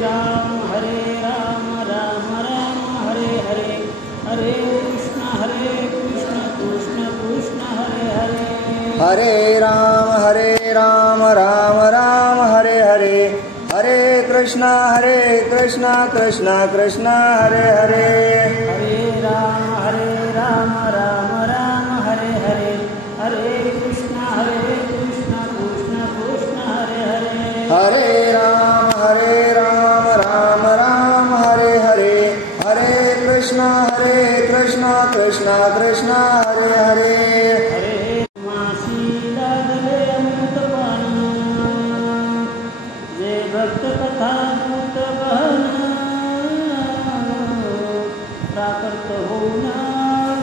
राम राम राम हरे हरे, हरे कृष्ण कृष्ण कृष्ण हरे हरे, हरे राम राम राम हरे हरे, हरे कृष्ण कृष्ण कृष्ण हरे हरे, हरे राम राम राम हरे हरे, हरे कृष्ण कृष्ण कृष्ण हरे हरे, हरे राम राम राम हरे हरे, हरे कृष्ण कृष्ण कृष्ण हरे हरे, हरे मासी लागले अमृतपान, जे भक्त कथा भूत बहन, प्राकृत होऊन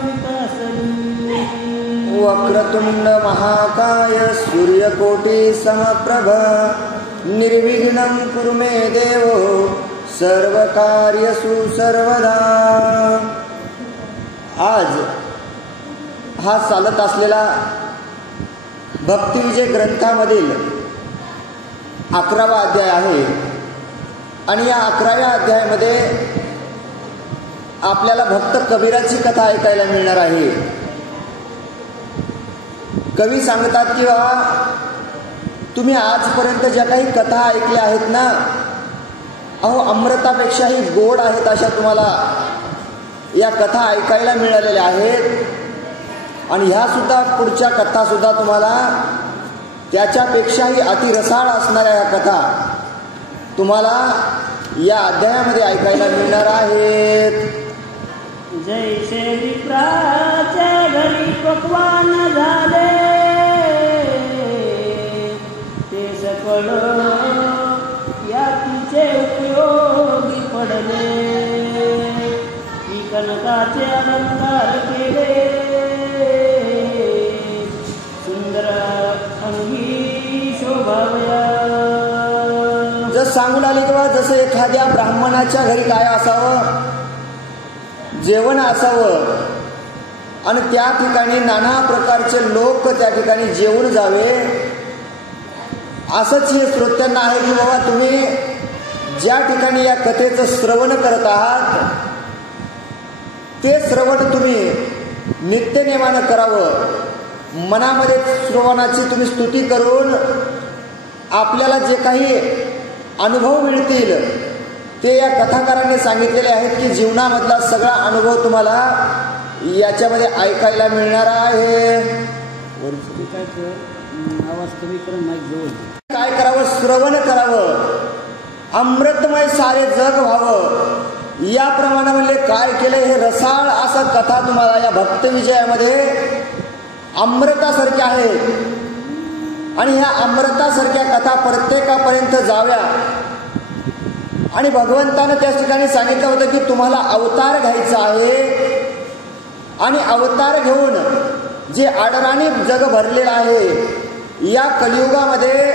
विकासली, वक्रतुंड महाकाय सूर्यकोटी समप्रभ, निर्विघ्नं कुरु मे देव सर्वकार्यसु सर्वदा. आज हा चालत असलेला भक्तिविजय ग्रंथामधील 11वा अध्याय आहे आणि या 11व्या अध्यायामध्ये आपल्याला भक्त कबीराची कथा ऐकायला मिळणार आहे. कवी सांगतात की तुम्ही आजपर्यंत ज्या काही कथा ऐकल्या आहेत ना, अहो अमृतापेक्षाही गोड आहेत अशा तुम्हाला या कथा ऐकायला मिळालेल्या आहेत. आणि ह्या सुद्धा पुढच्या कथा सुद्धा तुम्हाला त्याच्यापेक्षाही अतिरसाळ असणाऱ्या ह्या कथा तुम्हाला या अध्यायामध्ये ऐकायला मिळणार आहेत. जैसे विप्राच्या घरी पक्वान झाले, ते सकळ यातीचे उपयोगी पडले, की कनकाचे अलंकार केले, सुंदर अंगी शोभावया. जर सांगून आले किंवा जसं एखाद्या ब्राह्मणाच्या घरी काय असावं, जेवण असावं आणि त्या ठिकाणी नाना प्रकारचे लोक त्या ठिकाणी जेवून जावे, असंच हे श्रोत्यांना आहे की बाबा तुम्ही ज्या ठिकाणी या कथेचं श्रवण करत आहात ते श्रवण तुम्ही नित्यनेमानं करावं. मनामध्ये श्रवणाची तुम्ही स्तुती करून आपल्याला जे काही अनुभव मिळतील ते या कथाकारांनी सांगितलेले आहेत की जीवनामधला सगळा अनुभव तुम्हाला याच्यामध्ये ऐकायला मिळणार आहे. आवाज कमी करून काय करावं? श्रवण करावं, अमृतमय सारे जग व्हावं. याप्रमाणे म्हणले काय केलं, हे रसाळ असं कथा तुम्हाला या भक्तविजयामध्ये अमृतासारख्या आहेत आणि ह्या अमृतासारख्या कथा प्रत्येकापर्यंत जाव्या. आणि भगवंतानं त्याच ठिकाणी सांगितलं होतं की तुम्हाला अवतार घ्यायचा आहे आणि अवतार घेऊन जे आडराणी जग भरलेलं आहे या कलियुगामध्ये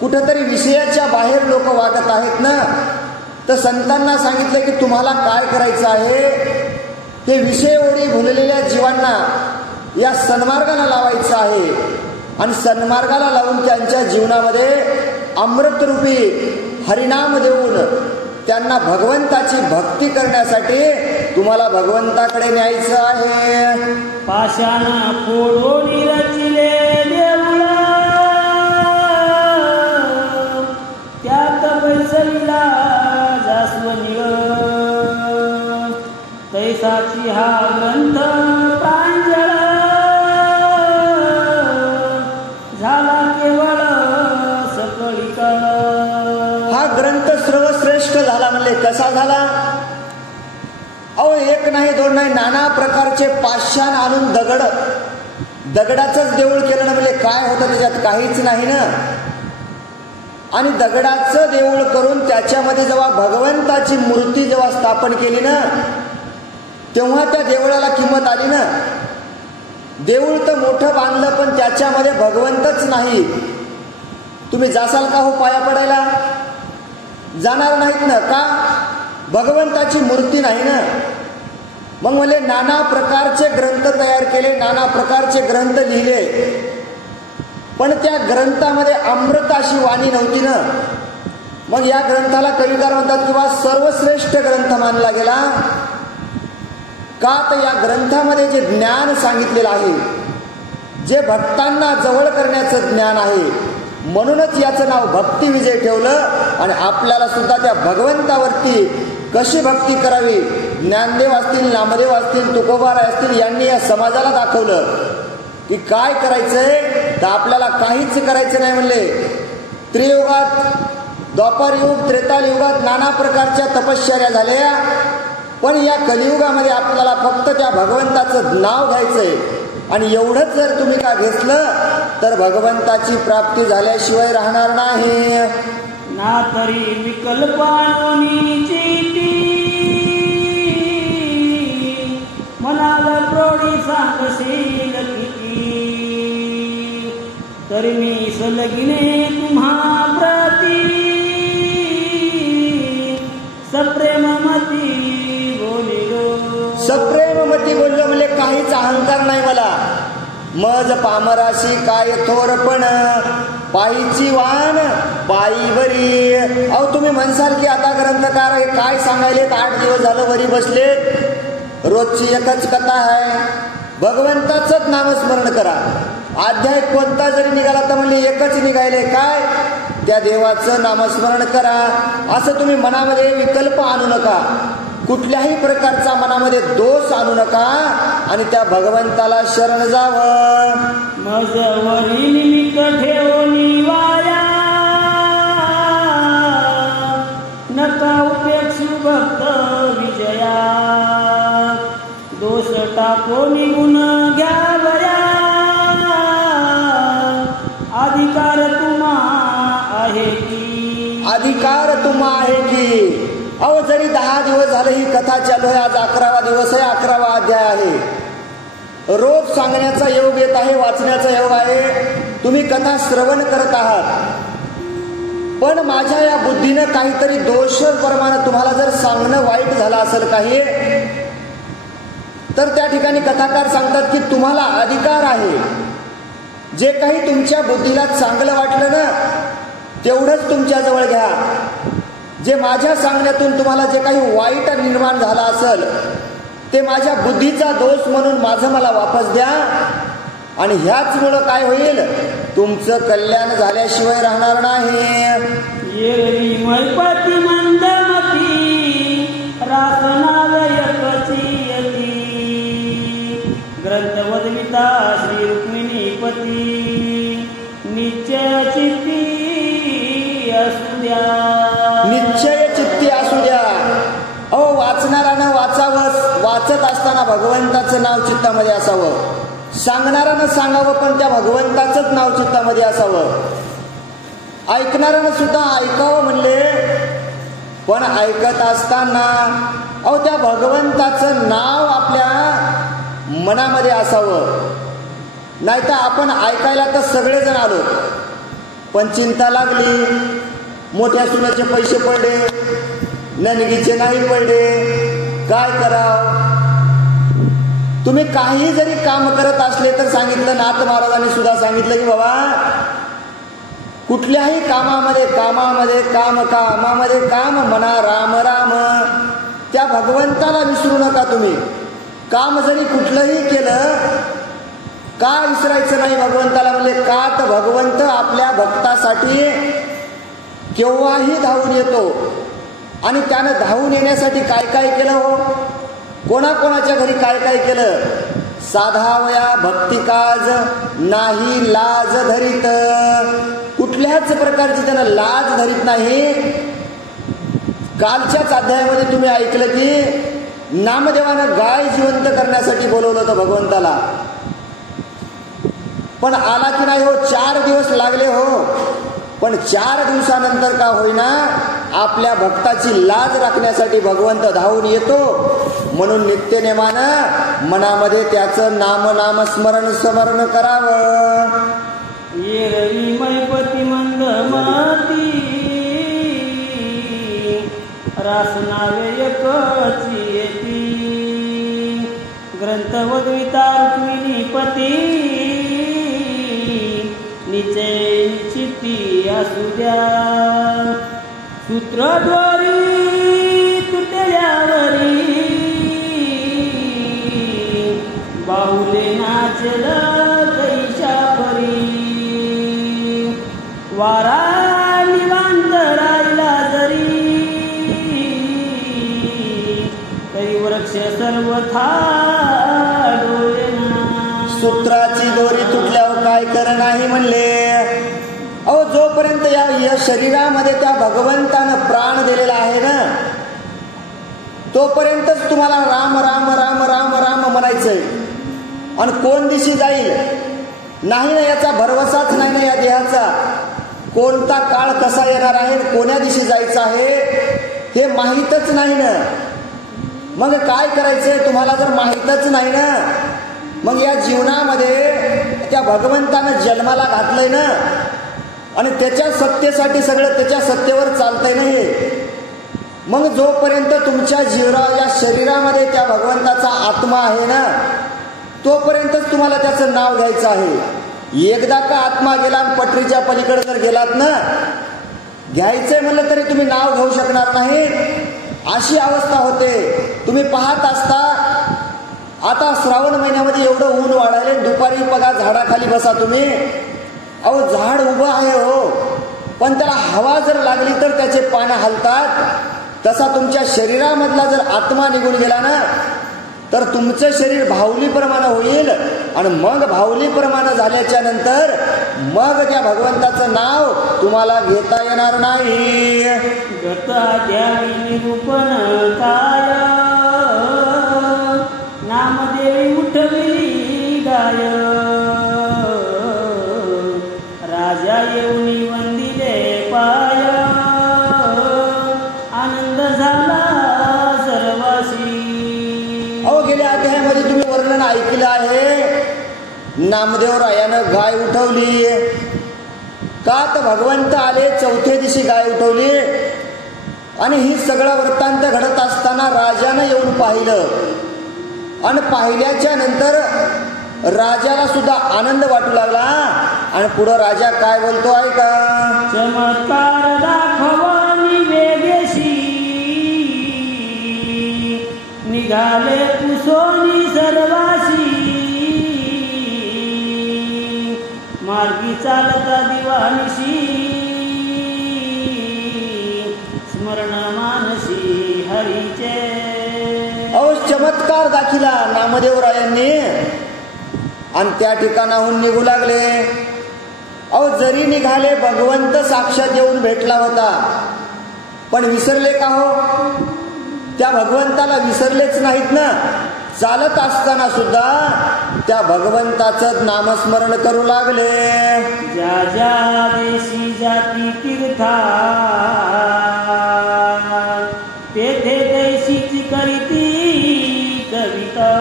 कुठंतरी विषयाच्या बाहेर लोक वागत आहेत ना, तर संतांना सांगितलं की तुम्हाला काय करायचं आहे, ते विषय ओढी भुललेल्या जीवांना या सन्मार्गाला लावायचं आहे आणि सन्मार्गाला लावून त्यांच्या जीवनामध्ये अमृतरूपी हरिनाम देऊन त्यांना भगवंताची भक्ती करण्यासाठी तुम्हाला भगवंताकडे न्यायचं आहे. पाषाण फोडून रचिले देऊळ, त्यात बैसलीला जास्वनी, तैसाची हा ग्रंथ प्रांजळ, झाला केवळ सकळिका. हा ग्रंथ सर्वश्रेष्ठ झाला. म्हणले कसा झाला? अहो एक नाही दोन नाही, नाना प्रकारचे पाषाण आणून दगडाचंच देऊळ केलं ना. म्हणजे काय होतं त्याच्यात? काहीच नाही ना. आणि दगडाचं देऊळ करून त्याच्यामध्ये जेव्हा भगवंताची मूर्ती जेव्हा स्थापन केली ना, तेव्हा त्या देवळाला किंमत आली ना. देऊळ तर मोठं बांधलं पण त्याच्यामध्ये भगवंतच नाही. तुम्ही जासाल का हो पाया पडायला? जाणार नाहीत ना. का? भगवंताची मूर्ती नाही ना. मग म्हणले नाना प्रकारचे ग्रंथ तयार केले, नाना प्रकारचे ग्रंथ लिहिले, पण त्या ग्रंथामध्ये अमृत अशी वाणी नव्हती ना. मग या ग्रंथाला कविकार म्हणतात किंवा सर्वश्रेष्ठ ग्रंथ मानला गेला का? तर या ग्रंथामध्ये जे ज्ञान सांगितलेलं आहे, जे भक्तांना जवळ करण्याचं ज्ञान आहे, म्हणूनच याचं नाव भक्ती विजय ठेवलं. आणि आपल्याला सुद्धा त्या भगवंतावरती कशी भक्ती करावी, ज्ञानदेव असतील, नामदेव असतील, तुकोबाराय असतील, यांनी या समाजाला दाखवलं की काय करायचंय. तर आपल्याला काहीच करायचं नाही म्हणले. त्रियुगात, द्वापर युग, त्रेताल युगात नाना प्रकारच्या तपश्चर्या झाल्या, पण या कलियुगामध्ये आपल्याला फक्त त्या भगवंताचं नाव घ्यायचंय. आणि एवढंच जर तुम्ही का घेतलं तर भगवंताची प्राप्ती झाल्याशिवाय राहणार नाही. ना तरी विकल्पानीची मनाला प्रौढी सांगशील किती, तरी मी सलगिने तुम्हा प्रती सप्रेममती बोलिलो. सप्रेममती बोललो म्हणजे काहीच अहंकार नाही मला. मज पामराशी काय थोरपण, पायीची वाण पायीवरी. अहो तुम्ही म्हणसाल की आता ग्रंथकार हे काय सांगायलेत, 8 दिवस झालं वरी बसलेत, रोजची एकच कथा आहे, भगवंताचंच नामस्मरण करा. अध्याय कोणता जरी निघाला तर म्हणले एकच निघायले, काय? त्या देवाचं नामस्मरण करा. असं तुम्ही मनामध्ये विकल्प आणू नका, कुठल्याही प्रकारचा मनामध्ये दोष आणू नका आणि त्या भगवंताला शरण जावं. मजवरी निमित्त ठेवणी वाया, नका उपेक्षु भक्त विजया. दोष टाको निगुण घ्यावया, अधिकार तुम्हा आहे की. अधिकार तुम्हा आहे की. अहो जरी 10 दिवस झाले ही कथा चालू आहे, आज 11वा दिवस आहे, 11वा अध्याय आहे. रोज सांगण्याचा योग येत आहे, वाचण्याचा योग आहे, तुम्ही कथा श्रवण करत आहात. पण माझ्या या बुद्धीनं काहीतरी दोष प्रमाणे तुम्हाला जर सांगणं वाईट झालं असेल काही, तर त्या ठिकाणी कथाकार सांगतात की तुम्हाला अधिकार आहे. जे काही तुमच्या बुद्धीला चांगलं वाटलं ना तेवढंच तुमच्याजवळ घ्या. जे माझ्या सांगण्यातून तुम्हाला जे काही वाईट निर्माण झाला असेल ते माझ्या बुद्धीचा दोष म्हणून माझं मला वापस द्या. आणि ह्याचमुळं काय होईल, तुमचं कल्याण झाल्याशिवाय राहणार नाही. येरवी मैपती मंदमती रासनालयकची यती, ग्रंथवदविता श्री रुक्मिणीपती निश्चय चित्ती असू द्या. निश्चय चित्ती असू द्या. अहो वाचणारानं वाचावं, वाचत असताना भगवंताचं नाव चित्तामध्ये असावं, सांगणारानं सांगावं पण त्या भगवंताचंच नाव चित्तामध्ये असावं, ऐकणारानं सुद्धा ऐकावं म्हणले, पण ऐकत असताना अहो त्या भगवंताचं नाव आपल्या मनामध्ये असावं. नाहीतर आपण ऐकायला तर सगळेजण आलो, पण चिंता लागली, मोठ्या सुनाचे पैसे पडले, ननगीचे नाही पडले, काय करावं. तुम्ही काही जरी काम करत असले तर सांगितलं, नाथ महाराजांनी सुद्धा सांगितलं की बाबा कुठल्याही कामामध्ये काम म्हणा, राम राम, त्या भगवंताला विसरू नका. तुम्ही काम जरी कुठलंही केलं, का विसरायचं नाही भगवंताला? म्हणजे का तर भगवंत आपल्या भक्तासाठी केव्हाही धावून येतो. आणि त्यानं धावून येण्यासाठी काय काय केलं हो, कोणाकोणाच्या घरी काय काय केलं. साधावया भक्तिकाज नाही लाज धरीत, कुठल्याच प्रकारची त्यानं लाज धरीत नाही. कालच्याच अध्यायामध्ये तुम्ही ऐकलं की नामदेवानं गाय जिवंत करण्यासाठी बोलवलं होतं भगवंताला, पण आला की नाही हो, 4 दिवस लागले हो. पण 4 दिवसानंतर का होईना आपल्या भक्ताची लाज राखण्यासाठी भगवंत धावून येतो. म्हणून नित्यनेमानं मनामध्ये त्याचं नाम स्मरण करावं. येरवी मैपती मंदमती रासनावे एकची येती, ग्रंथवदविता रुक्मिणीपती निश्चय चित्ती असू द्या. सूत्रद्वारी तुटल्यावरी बाहुले नाचल कैशा परी वारा निवांत राहिला जरी तरी वृक्ष सर्वथा डोलेना. सूत्राची दोरी तुटल्यावर काय कर नाही म्हणले. अहो जोपर्यंत या शरीरामध्ये त्या भगवंतानं प्राण दिलेला आहे ना तोपर्यंतच तुम्हाला राम राम राम राम राम म्हणायचंय. आणि कोण दिशी जाईल नाही ना याचा भरवसाच नाही ना या देहाचा. कोणता काळ कसा येणार आहे कोण्या दिशी जायचं आहे हे माहीतच नाही ना. मग काय करायचंय तुम्हाला जर माहीतच नाही ना मग या जीवनामध्ये त्या भगवंतानं जन्माला घातलंय ना आणि त्याच्या सत्तेसाठी सगळं त्याच्या सत्तेवर चालतंय ना हे. मग जोपर्यंत तुमच्या या शरीरामध्ये त्या भगवंताचा आत्मा आहे ना तोपर्यंतच तुम्हाला त्याचं नाव घ्यायचं आहे. एकदा का आत्मा गेला आणि पटरीच्या पलीकडे जर गेलात ना घ्यायचंय म्हणलं तरी तुम्ही नाव घेऊ शकणार नाही अशी अवस्था होते. तुम्ही पाहत असता आता श्रावण महिन्यामध्ये एवढं ऊन वाढायले दुपारी बघा झाडाखाली बसा तुम्ही. अहो झाड उभं आहे हो पण त्याला हवा जर लागली तर त्याचे पानं हलतात. तसा तुमच्या शरीरामधला जर आत्मा निघून गेला ना तर तुमचं शरीर भावलीप्रमाणे होईल आणि मग भावलीप्रमाणे झाल्याच्या नंतर मग त्या भगवंताचं नाव तुम्हाला घेता येणार नाही. गता द्यावी निरूपण काय नामदेवी उठविली गाय राजा येऊनी वंदिले पाय आनंद झाला सर्वासी. अहो गेल्या अध्यायामध्ये तुम्ही वर्णन ऐकलं आहे नामदेवरायानं गाय उठवली का तर भगवंत आले चौथ्या दिवशी गाय उठवली आणि ही सगळं वृत्तांत घडत असताना राजानं येऊन पाहिलं आणि पाहिल्याच्या नंतर राजाला सुद्धा आनंद वाटू लागला आणि पुढं राजा काय बोलतो आहे का. चमत्कार दाखवणी वेगेशी निघाले कुसोनी सर्वाशी मार्गी चालता दिवानिशी स्मरण मानसी हरीचे. अहो चमत्कार दाखिला नामदेवरायांनी आणि त्या ठिकाणाहून निघू लागले. अहो जरी निघाले भगवंत साक्षात येऊन भेटला होता पण विसरले का हो. त्या भगवंताला विसरलेच नाहीत ना. चालत असताना सुद्धा त्या भगवंताचं नामस्मरण करू लागले. ज्या ज्या देशी जाती तीर्था तेथे देशीची करीती कविता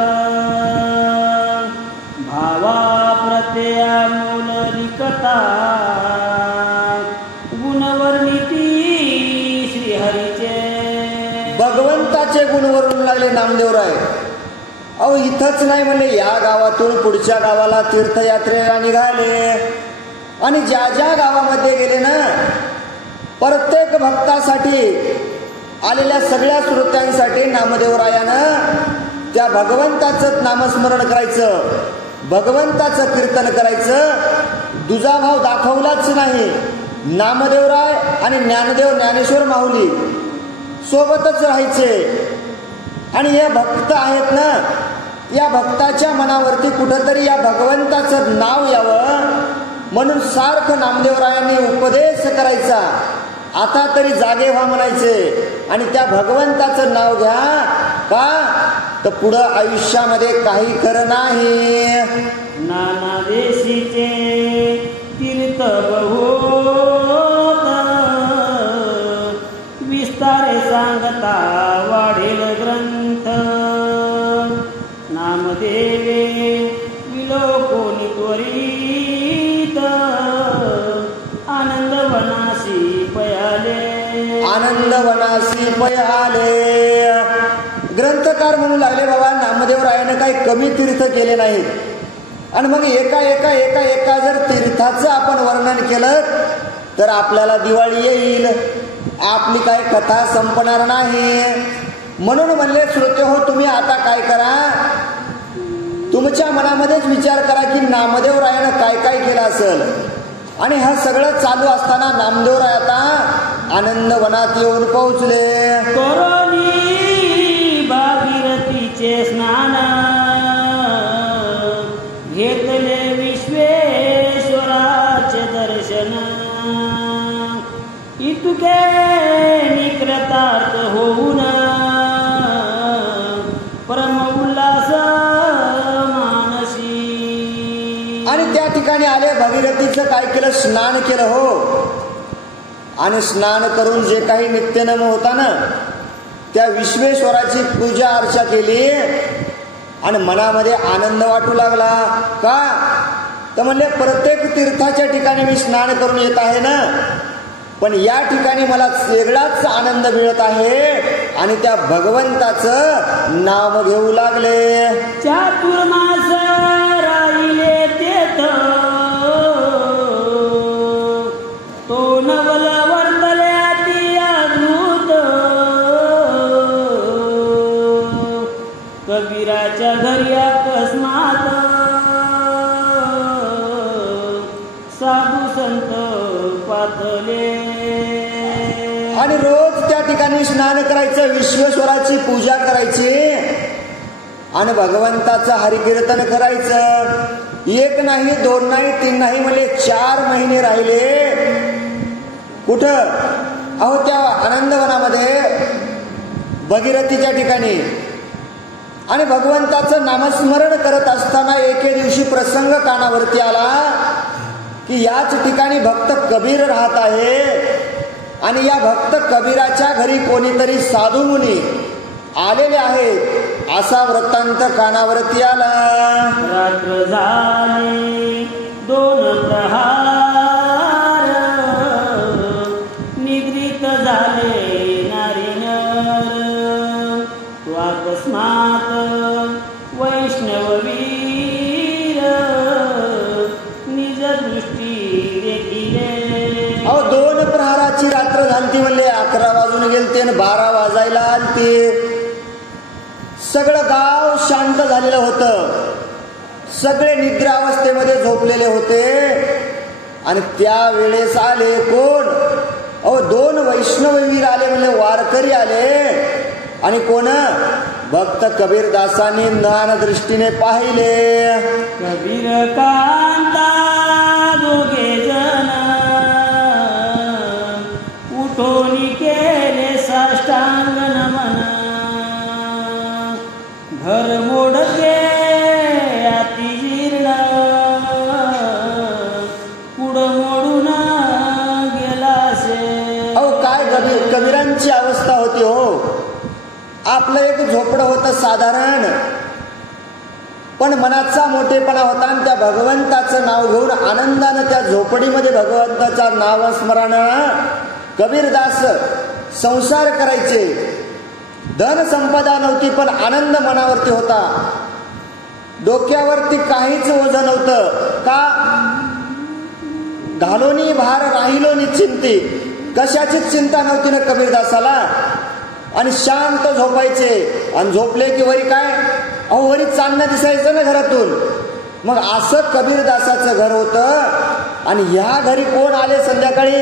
भावा प्रत्यया मूलरिकता गुणवर्णिती श्रीहरीचे. भगवंताचे गुण वरून लागले नामदेवराय. अहो इथंच नाही म्हणले या गावातून पुढच्या गावाला तीर्थयात्रेला निघाले आणि ज्या ज्या गावामध्ये गेले ना प्रत्येक भक्तासाठी आलेल्या सगळ्या श्रोत्यांसाठी नामदेवरायानं त्या भगवंताचं नामस्मरण करायचं भगवंताचं कीर्तन करायचं. दुजाभाव दाखवलाच नाही. नामदेवराय आणि ज्ञानदेव ज्ञानेश्वर माऊली सोबतच राहायचे आणि हे भक्त आहेत ना या भक्ताच्या मनावरती कुठंतरी या भगवंताचं नाव यावं म्हणून सारखं नामदेवरायांनी उपदेश करायचा. आता तरी जागे व्हा म्हणायचे आणि त्या भगवंताचं नाव घ्या का तर पुढं आयुष्यामध्ये काही खरं नाही. नाना देशीचे तीर्थ बहुत विस्तारे सांगता वाढेल ग्रंथ नामदेवे विलोकोनी त्वरित आनंदवनासी पयाले. आनंदवनासी पयाले. ग्रंथकार म्हणू लागले बाबा नामदेवरायानं काही कमी तीर्थ केले नाहीत आणि मग एका एका एका एका जर तीर्थाचं आपण वर्णन केलं तर आपल्याला दिवाळी येईल आपली काही कथा संपणार नाही. म्हणून म्हणले श्रोते हो, तुम्ही आता काय करा, तुमच्या मनामध्येच विचार करा की नामदेव रायानं काय काय केलं असेल. आणि हा सगळं चालू असताना नामदेव राय आता आनंद वनात येऊन पोहोचले. कोरोनी भागीरथीचे स्नान घेतले विश्वेश्वराचे दर्शन. इतके निकृतार्थ होऊन परम उल्हास मानसी. आणि त्या ठिकाणी आले, भागीरथीचं काय केलं, स्नान केलं हो. आणि स्नान करून जे काही नित्यनेम होता ना, त्या विश्वेश्वराची पूजा अर्चा केली आणि मनामध्ये आनंद वाटू लागला. का तर म्हणले प्रत्येक तीर्थाच्या ठिकाणी मी स्नान करून येत आहे ना, पण या ठिकाणी मला वेगळाच आनंद मिळत आहे. आणि त्या भगवंताचं नाव घेऊ लागले. चातुर्मास राहिले तेथ तो नवल वर्तले अति अद्भुत. कबीराच्या घरी अकस्मात साधू संत पातले. आणि रोज त्या ठिकाणी स्नान करायचं, विश्वेश्वराची पूजा करायची आणि भगवंताचं हरिकीर्तन करायचं. एक नाही, दोन नाही, तीन नाही, म्हणजे 4 महिने राहिले. कुठं, अहो त्या आनंदवनामध्ये भगीरथीच्या ठिकाणी. आणि भगवंताचं नामस्मरण करत असताना एके दिवशी प्रसंग कानावरती आला की याच ठिकाणी भक्त कबीर राहत आहे. आणि या भक्त कबीराच्या घरी कोणीतरी साधू मुनी आलेले आहेत, असा वृत्तांत कानावरती आला. रात्र झाली 2 प्रहार, निद्रित झाले नारी नर. तो अकस्मात वैष्णववीर निज दृष्टी देखिले. अहो 2 प्रहाराची रात्र झालती, म्हणले 11 वाजून गेलते आणि 12 वाजायला आलते. सगळं गाव शांत झालेलं होतं, सगळे निद्रावस्थेमध्ये झोपलेले होते. आणि त्या वेळेस आले कोण, अहो 2 वैष्णववीर आले, म्हणजे वारकरी आले. आणि कोण, भक्त कबीरदासांनी ज्ञान दृष्टीने पाहिले. कबीर कांता दोघे जण उठोनी केले साष्टांग नमन. घर मोडके अति जीर्ण पुढं मोडून गेलासे. अहो काय कबीरांची अवस्था होती हो. आपलं एक झोपडं होतं साधारण, पण मनाचा मोठेपणा होता. आणि त्या भगवंताचं नाव घेऊन आनंदानं त्या झोपडीमध्ये भगवंताच्या नावस्मरण कबीरदास संसार करायचे. धन संपदा नव्हती, पण आनंद मनावरती होता. डोक्यावरती काहीच ओझं नव्हतं. का, घालोनी भार राहिलो निश्चिंती, कशाचीच चिंता नव्हती ना कबीरदासाला. आणि शांत झोपायचे. आणि झोपले की वरी काय, अहो वरी चांदणं दिसायचं ना घरातून. मग असं कबीरदासाचं घर होतं. आणि ह्या घरी कोण आले संध्याकाळी,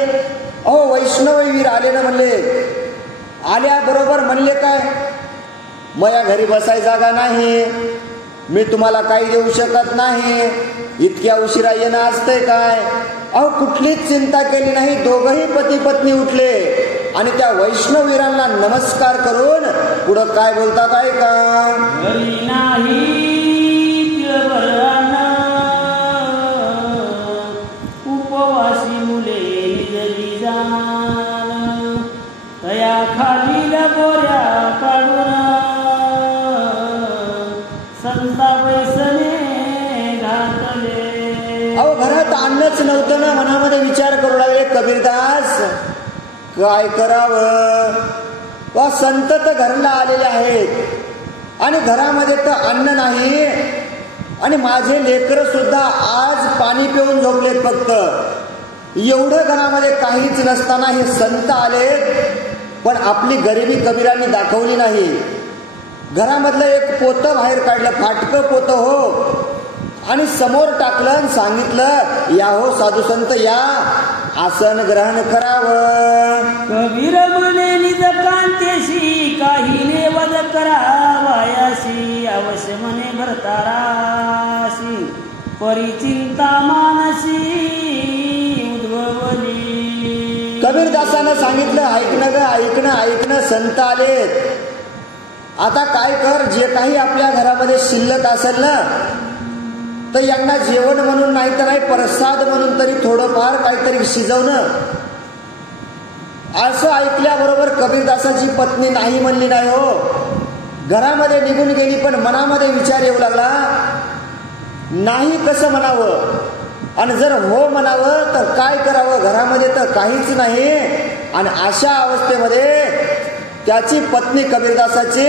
अहो वैष्णववीर आले ना. म्हणले आल्याबरोबर म्हणले काय, मया घरी बसाय जागा नाही, मी तुम्हाला काही देऊ शकत नाही, इतक्या उशिरा येणं असतंय काय. अहो कुठलीच चिंता केली नाही. दोघही पती पत्नी उठले आणि त्या वैष्णववीरांना नमस्कार करून पुढं काय बोलता काय का, घरी नाही उपवासी मुले निजली जाण, तया खाली बोऱ्या काढून संता बैसने घातले. अहो घरात अन्नच नव्हतं ना. मनामध्ये विचार करू लागले कबीरदास, काय करावं. वा संत तर घरला आलेले आहेत आणि घरामध्ये तर अन्न नाही. आणि माझे लेकर सुद्धा आज पाणी पिऊन झोपलेत फक्त. एवढं घरामध्ये काहीच नसताना हे संत आलेत पण आपली गरिबी कबीरांनी दाखवली नाही. घरामधलं एक पोतं बाहेर काढलं, फाटकं पोतं हो, आणि समोर टाकलं आणि सांगितलं, या हो साधू संत या, आसन ग्रहण करावं. कबीर म्हणे निज कांतेशी, काही नेवद करावायासी, अवश्य म्हणे भरताराशी, परिचिंता मानसी उद्भवली. कबीरदासानं सांगितलं, ऐकणं ग ऐकणं ऐकणं, संत आलेत. आता काय कर, जे काही आपल्या घरामध्ये शिल्लक असेल ना, तर यांना जेवण म्हणून नाही तर नाही, प्रसाद म्हणून तरी थोडंफार काहीतरी शिजवणं. असं ऐकल्याबरोबर कबीरदासाची पत्नी नाही म्हणली नाही हो, घरामध्ये निघून गेली. पण मनामध्ये विचार येऊ लागला, नाही कसं म्हणावं, आणि जर हो म्हणावं तर काय करावं, घरामध्ये तर काहीच नाही. आणि अशा अवस्थेमध्ये त्याची पत्नी कबीरदासाची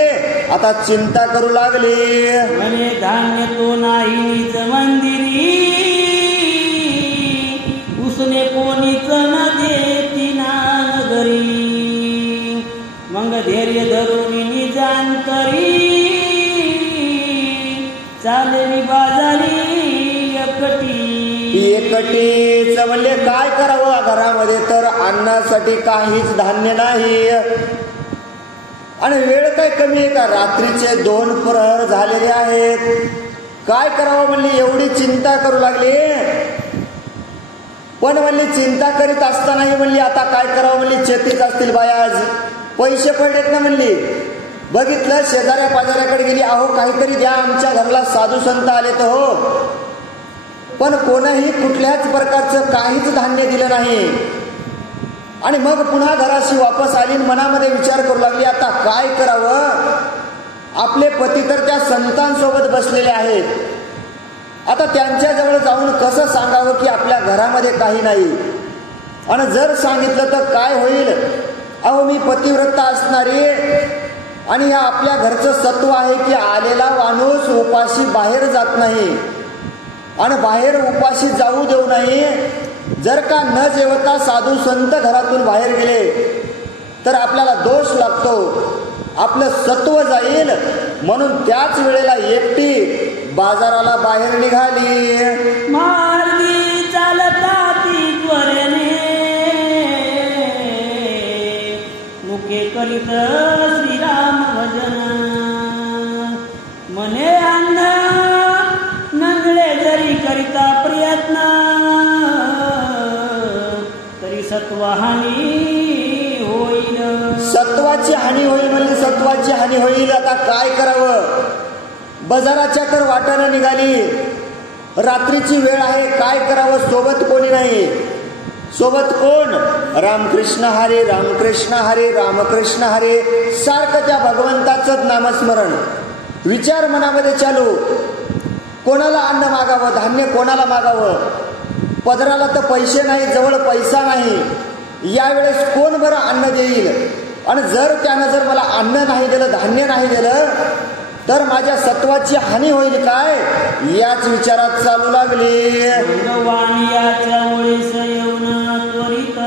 आता चिंता करू लागली. म्हणे धान्य तो नाहीच मंदिरी, उसने कोणीच न देती ना नगरी. मग धैर्य धरून निजांतरी, चालली बाजारी एकटीच. म्हणले काय करावं, घरामध्ये तर अन्नासाठी काहीच धान्य नाही. आणि वेळ काय कमी आहे का, रात्रीचे 2 प्रहर झालेले आहेत. काय करावं म्हणली, एवढी चिंता करू लागली. पण म्हणली चिंता करीत असतानाही म्हणली आता काय करावं म्हणली, चेतीच असतील बाया, आज पैसे पडलेत ना म्हणली. बघितलं, शेजाऱ्या पाजाऱ्याकडे गेली, अहो काहीतरी द्या, आमच्या घराला साधू संत आले तर हो. पण कोणीही कुठल्याच प्रकारचं काहीच धान्य दिलं नाही. आणि मग पुन्हा घराशी वापस आली, मनामध्ये विचार करू लागली, आता काय करावं. आपले पती तर त्या संतांसोबत बसलेले आहेत, आता त्यांच्याजवळ जाऊन कसं सांगावं की आपल्या घरामध्ये काही नाही. आणि जर सांगितलं तर काय होईल, अहो मी पतिव्रता असणारी, आणि या आपल्या घरचं सत्व आहे की आलेला माणूस उपाशी बाहेर जात नाही, आणि बाहेर उपाशी जाऊ देऊ नये. जर का न जेवता साधू संत घरातून बाहेर गेले तर आपल्याला दोष लागतो, आपलं सत्व जाईल. म्हणून त्याच वेळेला एकटी बाजाराला बाहेर निघाली. मार्गी चालता ती त्वरेने, मुके करीत श्रीराम भजन. मने अन्न नंगळे जरी करिता प्रयत्न, तरी सत्वहानी होईल. सत्वाची हानी होईल म्हणजे सत्वाची हानी होईल. आता काय करावं, बाजाराच्या तर वाटानं निघाली, रात्रीची वेळ आहे, काय करावं, सोबत कोणी नाही. सोबत कोण, रामकृष्ण हरे रामकृष्ण हरे रामकृष्ण हरे, सारखं त्या भगवंताचं नामस्मरण. विचार मनामध्ये चालू, कोणाला अन्न मागावं, धान्य कोणाला मागावं. पदराला तर पैसे नाही, जवळ पैसा नाही, यावेळेस कोण बरं अन्न देईल. आणि जर त्यानं जर मला अन्न नाही दिलं, धान्य नाही दिलं, तर माझ्या सत्वाची हानी होईल काय, याच विचारात चालू लागली. वाणियाच्या ओळीस येऊन त्वरित,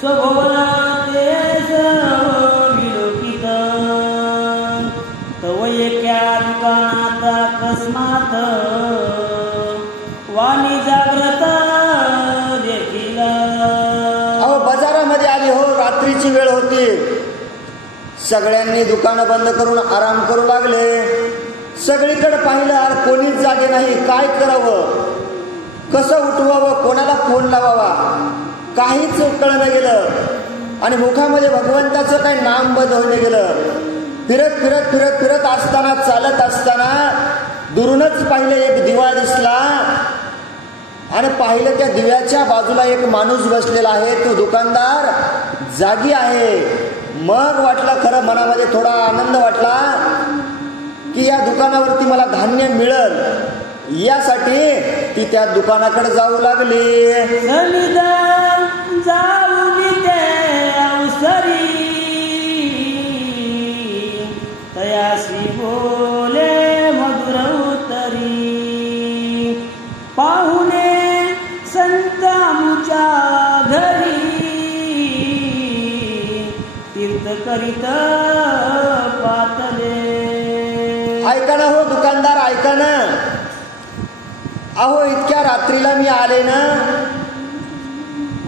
स्वभवतेस विलोकित. तव एका दुकानात अकस्मात, वाणी जागृत देखील. अहो बाजारामध्ये आली हो, रात्रीची वेळ होती, सगळ्यांनी दुकानं बंद करून आराम करू लागले. सगळीकडे पाहिलं, कोणीच जागे नाही. काय करावं, कसं उठवावं, कोणाला फोन लावावा, काहीच कळलं गेलं. आणि मुखामध्ये भगवंताचं काही नाम बंद होऊन गेलं. फिरत फिरत फिरत फिरत असताना, चालत असताना दुरूनच पाहिलं, एक दिवा दिसला. आणि पाहिलं त्या दिव्याच्या बाजूला एक माणूस बसलेला आहे, तो दुकानदार जागी आहे. मग वाटलं, खरं मनामध्ये थोडा आनंद वाटला की या दुकानावरती मला धान्य मिळेल, यासाठी ती त्या दुकानाकडे जाऊ लागली. तयासी बोले मधुर उतरी, पाहुणे संतांच्या घरी, करीत पातले. ऐका ना हो दुकानदार, ऐका ना. अहो इतक्या रात्रीला मी आले ना.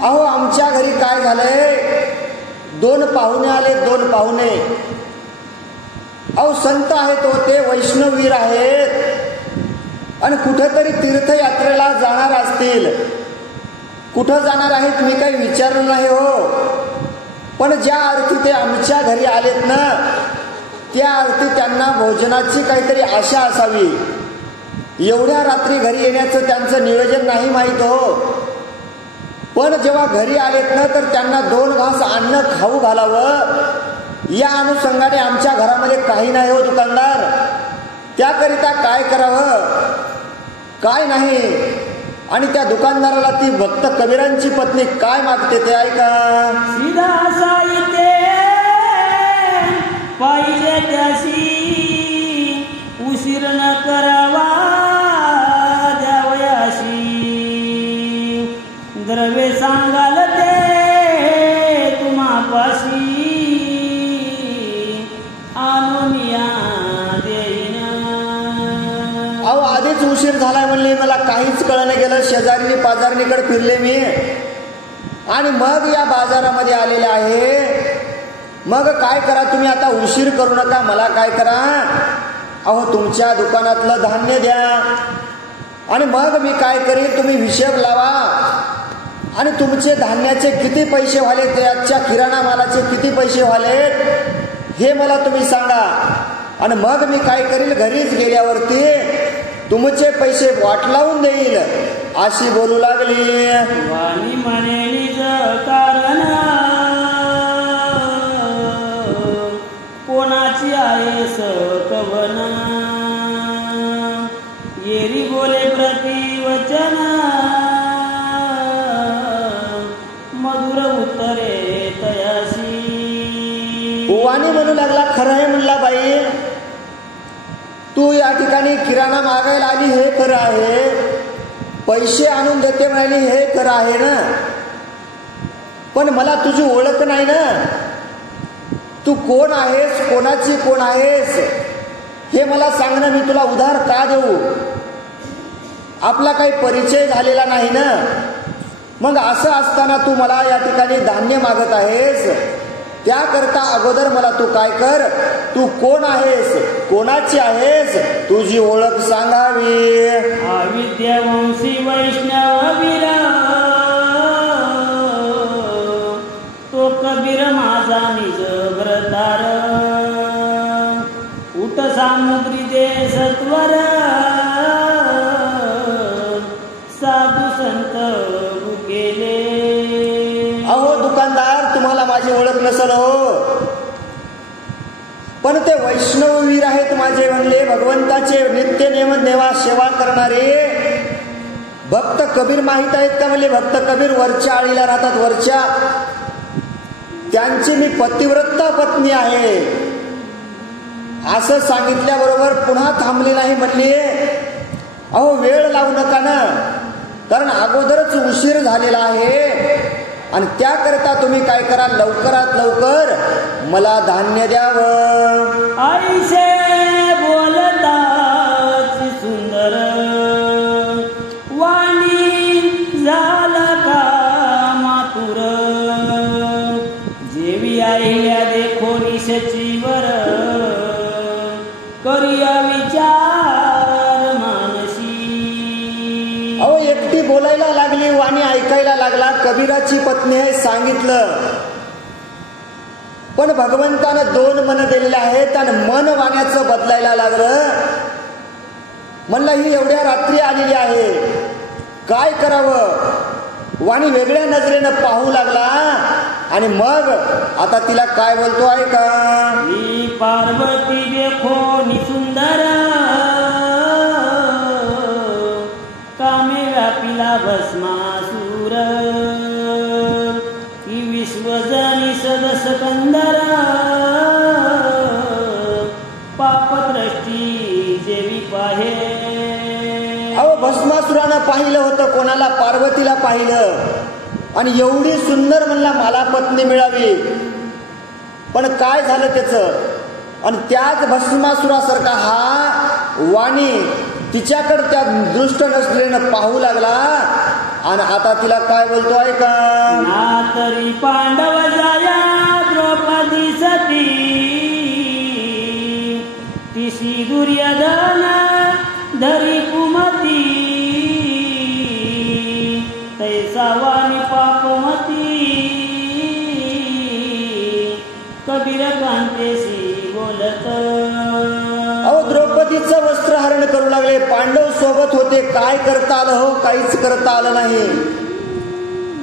अहो आमच्या घरी काय झालंय, 2 पाहुणे आले, 2 पाहुणे. अहो संत आहेत होते, वैष्णववीर आहेत आणि कुठेतरी तीर्थयात्रेला जाणार असतील. कुठं जाणार आहेत मी काही विचारलं नाही हो, पण ज्या अर्थी ते आमच्या घरी आलेत ना, त्या अर्थी त्यांना भोजनाची काहीतरी आशा असावी. एवढ्या रात्री घरी येण्याचं त्यांचं नियोजन नाही माहीत हो, पण जेव्हा घरी आलेत ना तर त्यांना 2 घास अन्न खाऊ घालावं या अनुषंगाने आमच्या घरामध्ये काही नाही हो दुकानदार. त्याकरिता काय करावं काय नाही. आणि त्या दुकानदाराला ती भक्त कबीरांची पत्नी काय मागते ते ऐका. सीधा साहित्य पाहिजे त्याशी, उशीर न करावा द्यावयाशी. द्रव्य सांगाल ते तुम्हापाशी, आणूनिया देईन. अहो आधीच उशीर झालाय म्हणले, मला काहीच कळलं गेलं. शेजारी पाजारणीकडे फिरले मी आणि मग या बाजारामध्ये आलेले आहे. मग काय करा तुम्ही आता, उशीर करू नका. मला काय करा, अहो तुमच्या दुकानातलं धान्य द्या आणि मग मी काय करीन, तुम्ही हिशेब लावा आणि तुमचे धान्याचे किती पैसे व्हाले, त्याच्या किराणा मालाचे किती पैसे व्हाले हे मला तुम्ही सांगा. आणि मग मी काय करील, घरीच गेल्यावरती तुमचे पैसे वाट लावून देईल अशी बोलू लागली. वाणी म्हणेलीच कारण कोणाची आहे सकवन. येरी बोले प्रतिवचन, मधुर उत्तरे तयाशी. वाणी म्हणू लागला, खरं आहे म्हणला बाई, तू या ठिकाणी किराणा मागायला आली हे खरं आहे, पैसे आणून देते म्हणाली हे खरं आहे ना, पण मला तुझी ओळख नाही ना. तू कोण आहेस, कोणाची कोण आहेस हे मला सांग ना, मी तुला उधार का देऊ. आपला काही परिचय झालेला नाही ना. मग असं असताना तू मला या ठिकाणी धान्य मागत आहेस, त्याकरता अगोदर मला तू काय कर, तू कोण आहेस, कोणाची आहेस, तुझी ओळख सांगावी. अविद्यावंशी वैष्णववीर तो कबीर माझा निज व्रतार. उठ सामुद्री दे सत्वर, साधू संत गेले. अहो दुकानदार, तुम्हाला माझी ओळख नसेल हो, पण ते वैष्णववीर आहेत माझे म्हणले, भगवंताचे नित्य नेवा सेवा करणारे भक्त कबीर माहित आहेत का म्हणले. भक्त कबीर वरच्या आळीला राहतात, वरच्या. त्यांची मी पतिव्रता पत्नी आहे असं सांगितल्याबरोबर पुन्हा थांबले नाही म्हणले. अहो वेळ लावू नका ना, कारण अगोदरच उशीर झालेला आहे आणि त्याकरता तुम्ही काय करा, लवकरात लवकर मला धान्य द्यावं. आईशे बोलता सुंदर वाणी झाला का मातुर. जेवी आईल्या देखो निशचीवर, करूया विचार मानसी. अहो एकटी बोलायला लागली, वाणी ऐकायला लागला. कबीराची पत्नी आहे सांगितलं, पण भगवंतानं 2 मन दिलेले आहेत आणि मन वाण्याचं बदलायला लागलं. म्हणलं ही एवढ्या रात्री आलेली आहे, काय करावं. वाणी वेगळ्या नजरेनं पाहू लागला आणि मग आता तिला काय बोलतो ऐका. ही पार्वती देखो निसुंदर, कामे व्यापिला भस्मासूर. ही विश्वजनी सदसकंदर, पापदृष्टी जेवी पाहे. अहो भस्मासुरानं पाहिलं होतं, कोणाला, पण काय झालं त्याचं? आणि त्याच भस्मासुरासारखा हा वाणी तिच्याकडे त्या दृष्ट नसलेलं पाहू लागला आणि आता तिला काय बोलतो ऐका. ना तरी पांडव जाया द्रौपदी सती तिसी दुर्योधन धरी कुमती तैसा वाणी पापमती कबीर कांतेसी बोलत. अहो द्रौपदीचं वस्त्रहरण करू लागले. पांडव सोबत होते, काय करता आलं हो? काहीच करता आलं नाही.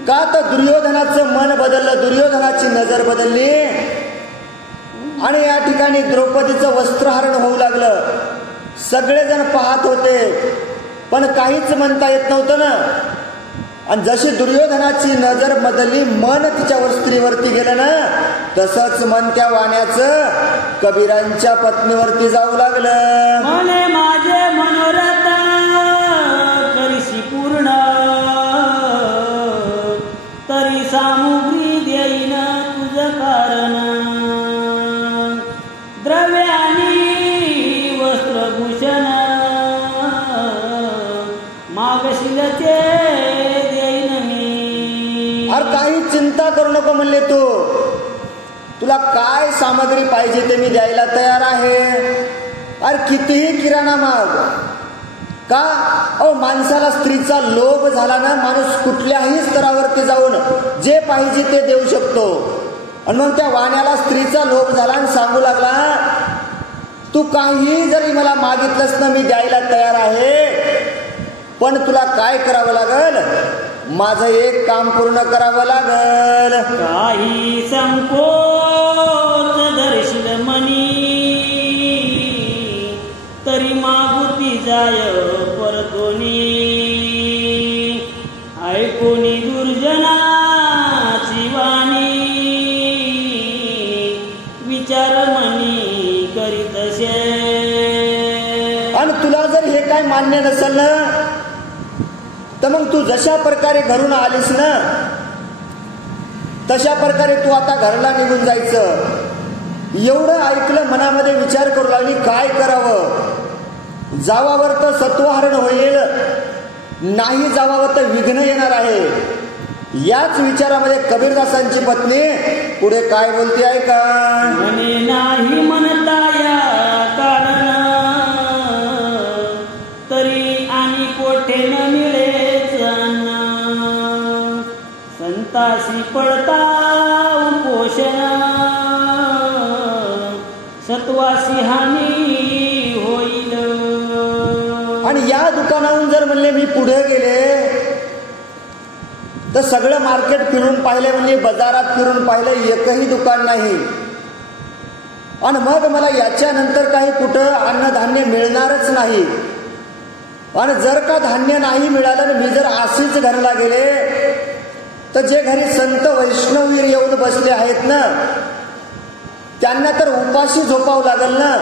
का तर दुर्योधनाचं मन बदललं, दुर्योधनाची नजर बदलली आणि या ठिकाणी द्रौपदीचं वस्त्रहरण होऊ लागलं. सगळेजण पाहत होते पण काहीच म्हणता येत नव्हतं ना. आणि जशी दुर्योधनाची नजर बदलली, मन तिच्या स्त्रीवरती गेलं ना, तसंच मन त्या वाण्याचं कबीरांच्या पत्नीवरती जाऊ लागलं. मने माझे मनोरथ करीशी पूर्ण तरी सामुग्री देईन तुझ कारण. द्रव्यानी वस्त्रभूषण मागशीलचे देईन मी. अरे काही चिंता करू नको म्हणले तू. तुला काय सामग्री पाहिजे ते मी द्यायला तयार आहे. अरे कितीही किराणा माग. का? अहो माणसाला स्त्रीचा लोभ झाला ना, माणूस कुठल्याही स्तरावरती जाऊन जे पाहिजे ते देऊ शकतो. आणि मग त्या वाण्याला स्त्रीचा लोभ झाला आणि सांगू लागला, तू काही जरी मला मागितलंस ना मी द्यायला तयार आहे, पण तुला काय करावं लागल? माझं एक काम पूर्ण करावं लागल. काही संकोच दर्शिल मनी तरी मागुती जाय परतोनी. ऐकोनी दुर्जनाची वाणी विचार मनी करीतसे. आणि तुला जर हे काय मान्य नसेल ना, तर मग तू जशा प्रकारे घरून आलीस ना, तशा प्रकारे तू आता घरला निघून जायचं. एवढं ऐकलं, मनामध्ये विचार करू लागली काय करावं. जावावर तर सत्वहरण होईल, नाही जावावर तर विघ्न येणार आहे. याच विचारामध्ये कबीरदासांची पत्नी पुढे काय बोलते ऐका. म्हणे नाही म्हणता या कारण तरी आणि कोठे न मिळेच अन्न. संतासी पडता उपोषण सत्वासी हानी होईल. आणि या दुकानाहून जर म्हणले मी पुढे गेले तर सगळं मार्केट फिरून पाहिले, म्हणजे बाजारात फिरून पाहिलं, एकही दुकान नाही. आणि मग मला याच्यानंतर काही कुठं अन्नधान्य मिळणारच नाही. आणि जर का धान्य नाही मिळालं, मी जर अशीच घरला गेले तर जे घरी संत वैष्णववीर येऊन बसले आहेत ना, त्यांना तर उपाशी झोपावं लागेल ना.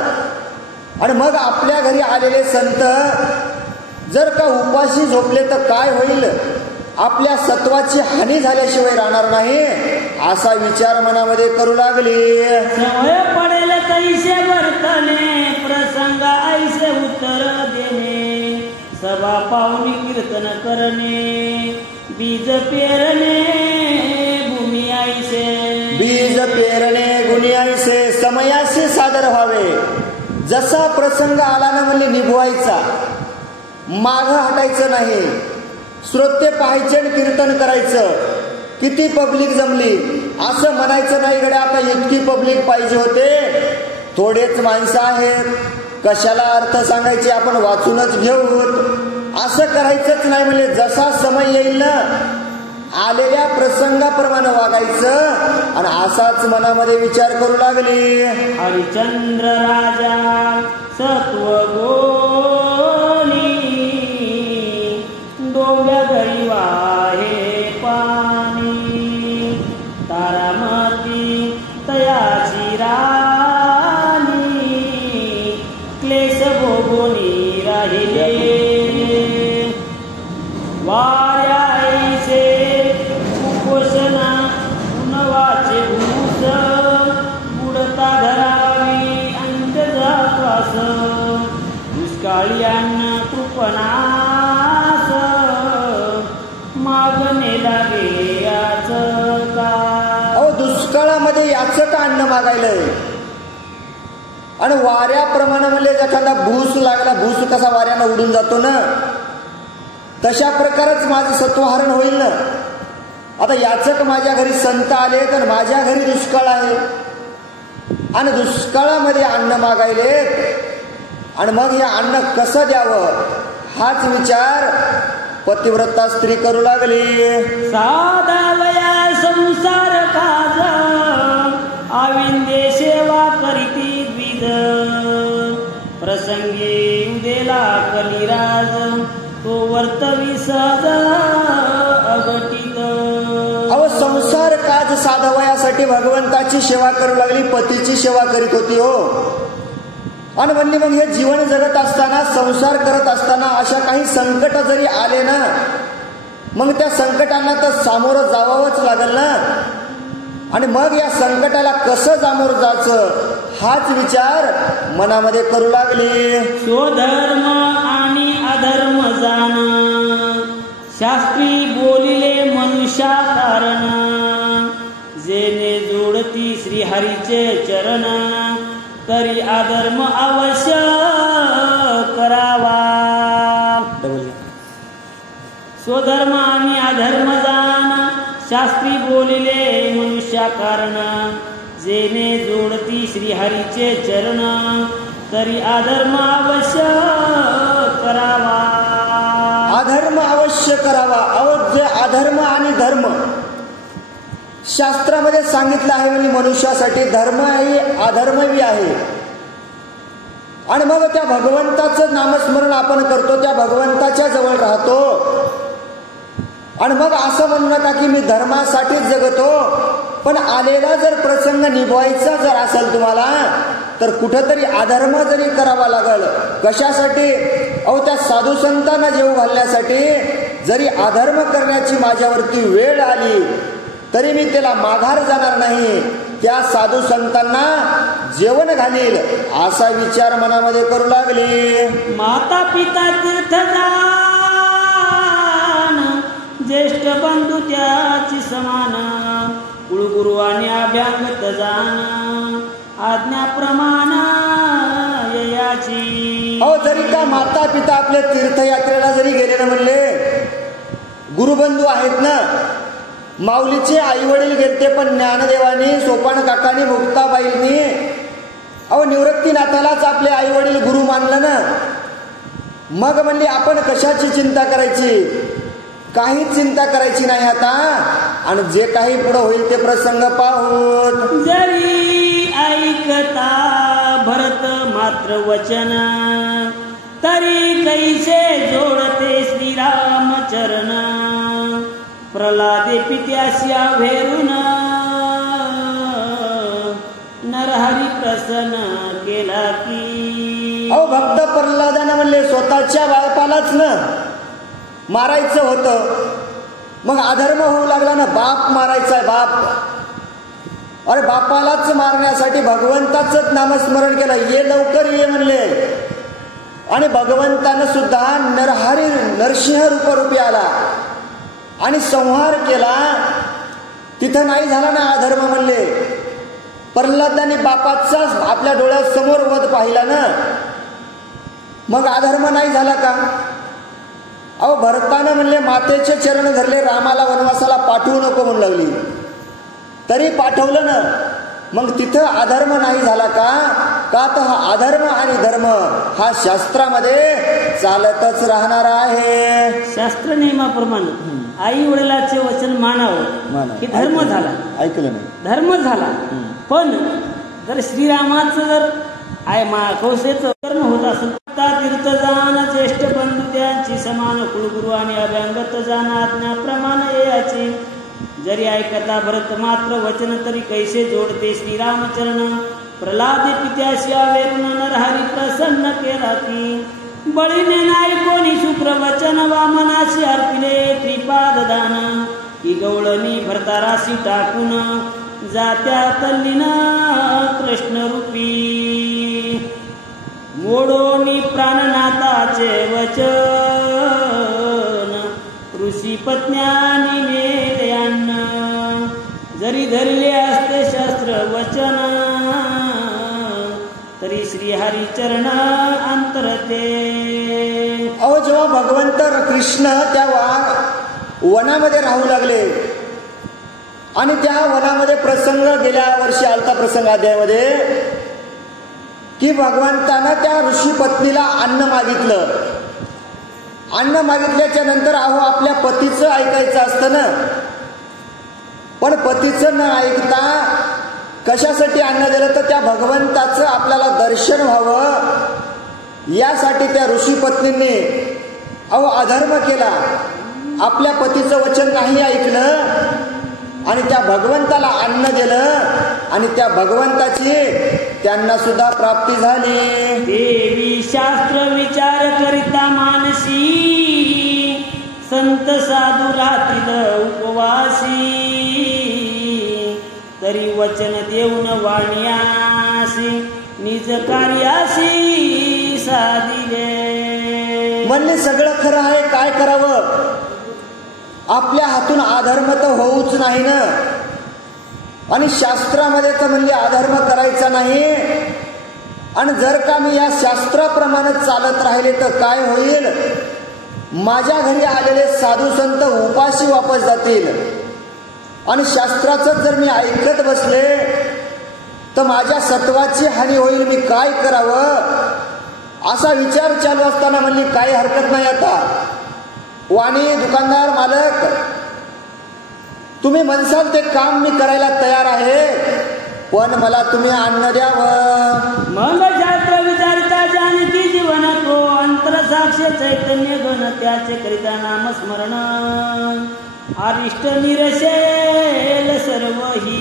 आणि मग आपल्या घरी आलेले संत जर का उपाशी झोपले तर काय होईल? आपल्या सत्वाची हानी झाल्याशिवाय राहणार नाही, असा विचार मनामध्ये करू लागली. सवय पडेल तैसे वर्तने प्रसंग ऐसे उत्तर देणे. सभा पाहुणी कीर्तन करणे बीज पेरणे भूमी ऐसे. बीज पेरणे गुणी ऐसे समयाशी सादर व्हावे. जसा प्रसंग आला ना म्हणजे निभवायचा, माग हटायचं नाही. श्रोते पाहायचे आणि कीर्तन करायचं. किती पब्लिक जमली असं म्हणायचं नाही, गड्या आता इतकी पब्लिक पाहिजे होते, थोडेच माणसं आहेत, कशाला अर्थ सांगायचे, आपण वाचूनच घेऊ, असं करायचंच नाही. म्हणजे जसा समय येईल ना, आलेल्या प्रसंगाप्रमाणे वागायचं. आणि असाच मनामध्ये विचार करू लागली. हरिचंद्र राजा सत्व गोनी डोंब्या घरी वाहे पाणी. तारामती तयाची राणी क्लेश भोगोनी राहिले. वाऱ्या ऐसे उपोषणा उन्हाचे भूस बळीयान कृपणास मागणे लागे याच का. अहो दुष्काळामध्ये याच का अन्न मागायलंय. आणि वाऱ्याप्रमाणे म्हणले एखादा भूस लागला, भूस कसा वाऱ्यानं उडून जातो ना, तशा प्रकारच माझं सत्वहरण होईल ना. आता याचक माझ्या घरी संत आले तर माझ्या घरी दुष्काळ आहे आणि दुष्काळामध्ये अन्न मागायलेत आणि मग हे अन्न कसं द्यावं हाच विचार पतिव्रता स्त्री करू लागली. साधा वया संसार काज आविंदे सेवा करीती द्विज प्रसंगी उदेला कलिराज तो वर्तवी सहज अघटित. अहो संसार काज साधवयासाठी भगवंताची सेवा करू लागली, पतीची सेवा करीत होती हो. आणि म्हणली मग हे जीवन जगत असताना, संसार करत असताना अशा काही संकट जरी आले ना, मग त्या संकटांना तर सामोरं जावंच लागेल ना. आणि मग या संकटाला कसं सामोरं जायचं हाच विचार मनामध्ये करू लागली. स्वधर्म आणि अधर्म जाण शास्त्री बोलिले मनुष्या कारण जेने जोडती श्रीहरीचे चरण तरी अधर्म अवश्य करावा. स्वधर्म आणि अधर्म जाण शास्त्री बोलिले मनुष्या कारण जेने जोडती श्रीहरीचे चरण तरी अधर्म अवश्य करावा. अधर्म अवश्य करावा. अहो जे अधर्म आणि धर्म शास्त्रामध्ये सांगितलं आहे म्हणजे मनुष्यासाठी धर्मही अधर्मही आहे. आणि मग त्या भगवंताचं नामस्मरण आपण करतो, त्या भगवंताच्या जवळ राहतो. आणि मग असं म्हणू नका की मी धर्मासाठीच जगतो, पण आलेला जर प्रसंग निभवायचा जर असेल तुम्हाला तर कुठंतरी अधर्म जरी करावा लागल. कशासाठी? अहो त्या साधू संतांना जेवू घालण्यासाठी. जरी अधर्म करण्याची माझ्यावरती वेळ आली तरी मी त्याला माघार जाणार नाही, त्या साधू संतांना जेवण घालील असा विचार मनामध्ये करू लागली. माता पिता तीर्थदान ज्येष्ठ बंधू त्याची समान कुळगुरु आणि अभ्यांगत जाण आज्ञाप्रमाण याची. अहो जरी का माता पिता आपल्या तीर्थयात्रेला जरी गेले ना म्हणले, गुरुबंधू आहेत ना, माऊलीचे आई वडील गेलते पण ज्ञानदेवानी, सोपान काकानी, मुक्ताबाईंनी अहो निवृत्तीनाथालाच आपले आई वडील गुरु मानलं ना. मग म्हणले आपण कशाची चिंता करायची, काहीच चिंता करायची नाही आता. आणि जे काही पुढे होईल ते प्रसंग पाहून जरी ऐकता भरत मात्र वचन तरी कैसे जोडते श्रीराम चरण प्रल्हादे पित्यास्या भेरून नरहरी प्रसन्न केला की. अहो भक्त प्रल्हादानं म्हणले स्वतःच्या बापालाच ना मारायचं होतं, मग अधर्म होऊ लागला ना, बाप मारायचाय बाप. अरे बापालाच मारण्यासाठी भगवंताचंच नामस्मरण केलं, ये लवकर ये म्हणले. आणि भगवंतानं सुद्धा नरहरी नरसिंह रूपरूपी आला आणि संहार केला. तिथं नाही झाला ना अधर्म म्हणले. प्रल्हादाने बापाचा आपल्या डोळ्यासमोर वध पाहिला ना, मग अधर्म नाही झाला का? अहो भरतानं म्हणले मातेचे चरण धरले, रामाला वनवासाला पाठवू नको म्हणू लागली, तरी पाठवलं ना. मग तिथं अधर्म नाही झाला का? का तर हा अधर्म आणि धर्म हा शास्त्रामध्ये चालतच राहणार आहे. शास्त्र नियमाप्रमाणे आई वडिलाचे वचन मानावं हे धर्म झाला. ऐकलं नाही, धर्म झाला. पण जर श्रीरामाचं जर कौशेचं कर्म होत असेल, तीर्थ जाण ज्येष्ठ बंधू त्यांची समान कुळगुरु आणि अभ्यांगत जाण आज्ञाप्रमाणे याची. जरी ऐकता भरत मात्र वचन तरी कैसे जोडते श्रीरामचरण प्रल्हाद पित्याशी वेरून नरहरी प्रसन्न केला की. बळीने नाही कोणी शुक्रवचन वामनाशी अर्पिले त्रिपाद दान की गवळणी भरताराशी टाकून जात्या तल्लीन कृष्ण रूपी. ओढोनी प्राणनाथाचे वचन ऋषी पत्न्यानी नेले अन्न जरी धरले असते शास्त्र वचन तरी श्रीहरी चरण अंतरते. अहो जेव्हा भगवंत कृष्ण त्या वनामध्ये राहू लागले आणि त्या वनामध्ये प्रसंग गेल्या वर्षी आलता प्रसंग अध्यायामध्ये की भगवंतानं त्या ऋषी पत्नीला अन्न मागितलं. अन्न मागितल्याच्या नंतर अहो आपल्या पतीचं ऐकायचं असतं ना, पण पतीचं न ऐकता कशासाठी अन्न दिलं तर त्या भगवंताचं आपल्याला दर्शन व्हावं यासाठी त्या ऋषी पत्नींनी अहो अधर्म केला. आपल्या पतीचं वचन नाही ऐकलं आणि त्या भगवंताला अन्न दिलं आणि त्या भगवंताची त्यांना सुद्धा प्राप्ती झाली. देवी शास्त्र विचार करिता मानसी संत साधू राहतील उपवासी तरी वचन देऊन वाण्यासी निज कार्यासी साधिले. म्हणले सगळं खरं आहे, काय करावं? आपल्या हातून अधर्म तर होऊच नाही ना, आणि शास्त्रामध्ये तर म्हणले अधर्म करायचा नाही. आणि जर का मी या शास्त्राप्रमाणे चालत राहिले तर काय होईल? माझ्या घरी आलेले साधू संत उपाशी वापस जातील आणि शास्त्राचं जर मी ऐकत बसले तर माझ्या सत्वाची हानी होईल. मी काय करावं असा विचार चालू असताना म्हणली काही हरकत नाही. आता वाणी दुकानदार मालक तुम्ही म्हणसाल ते काम मी करायला तयार आहे, पण मला तुम्ही अन्न द्यावं. मग शास्त्र विचारता जानती जीवन तो अंतर साक्ष चैतन्य गण त्याचे करिता नामस्मरण अरिष्ट निरशेल सर्वही.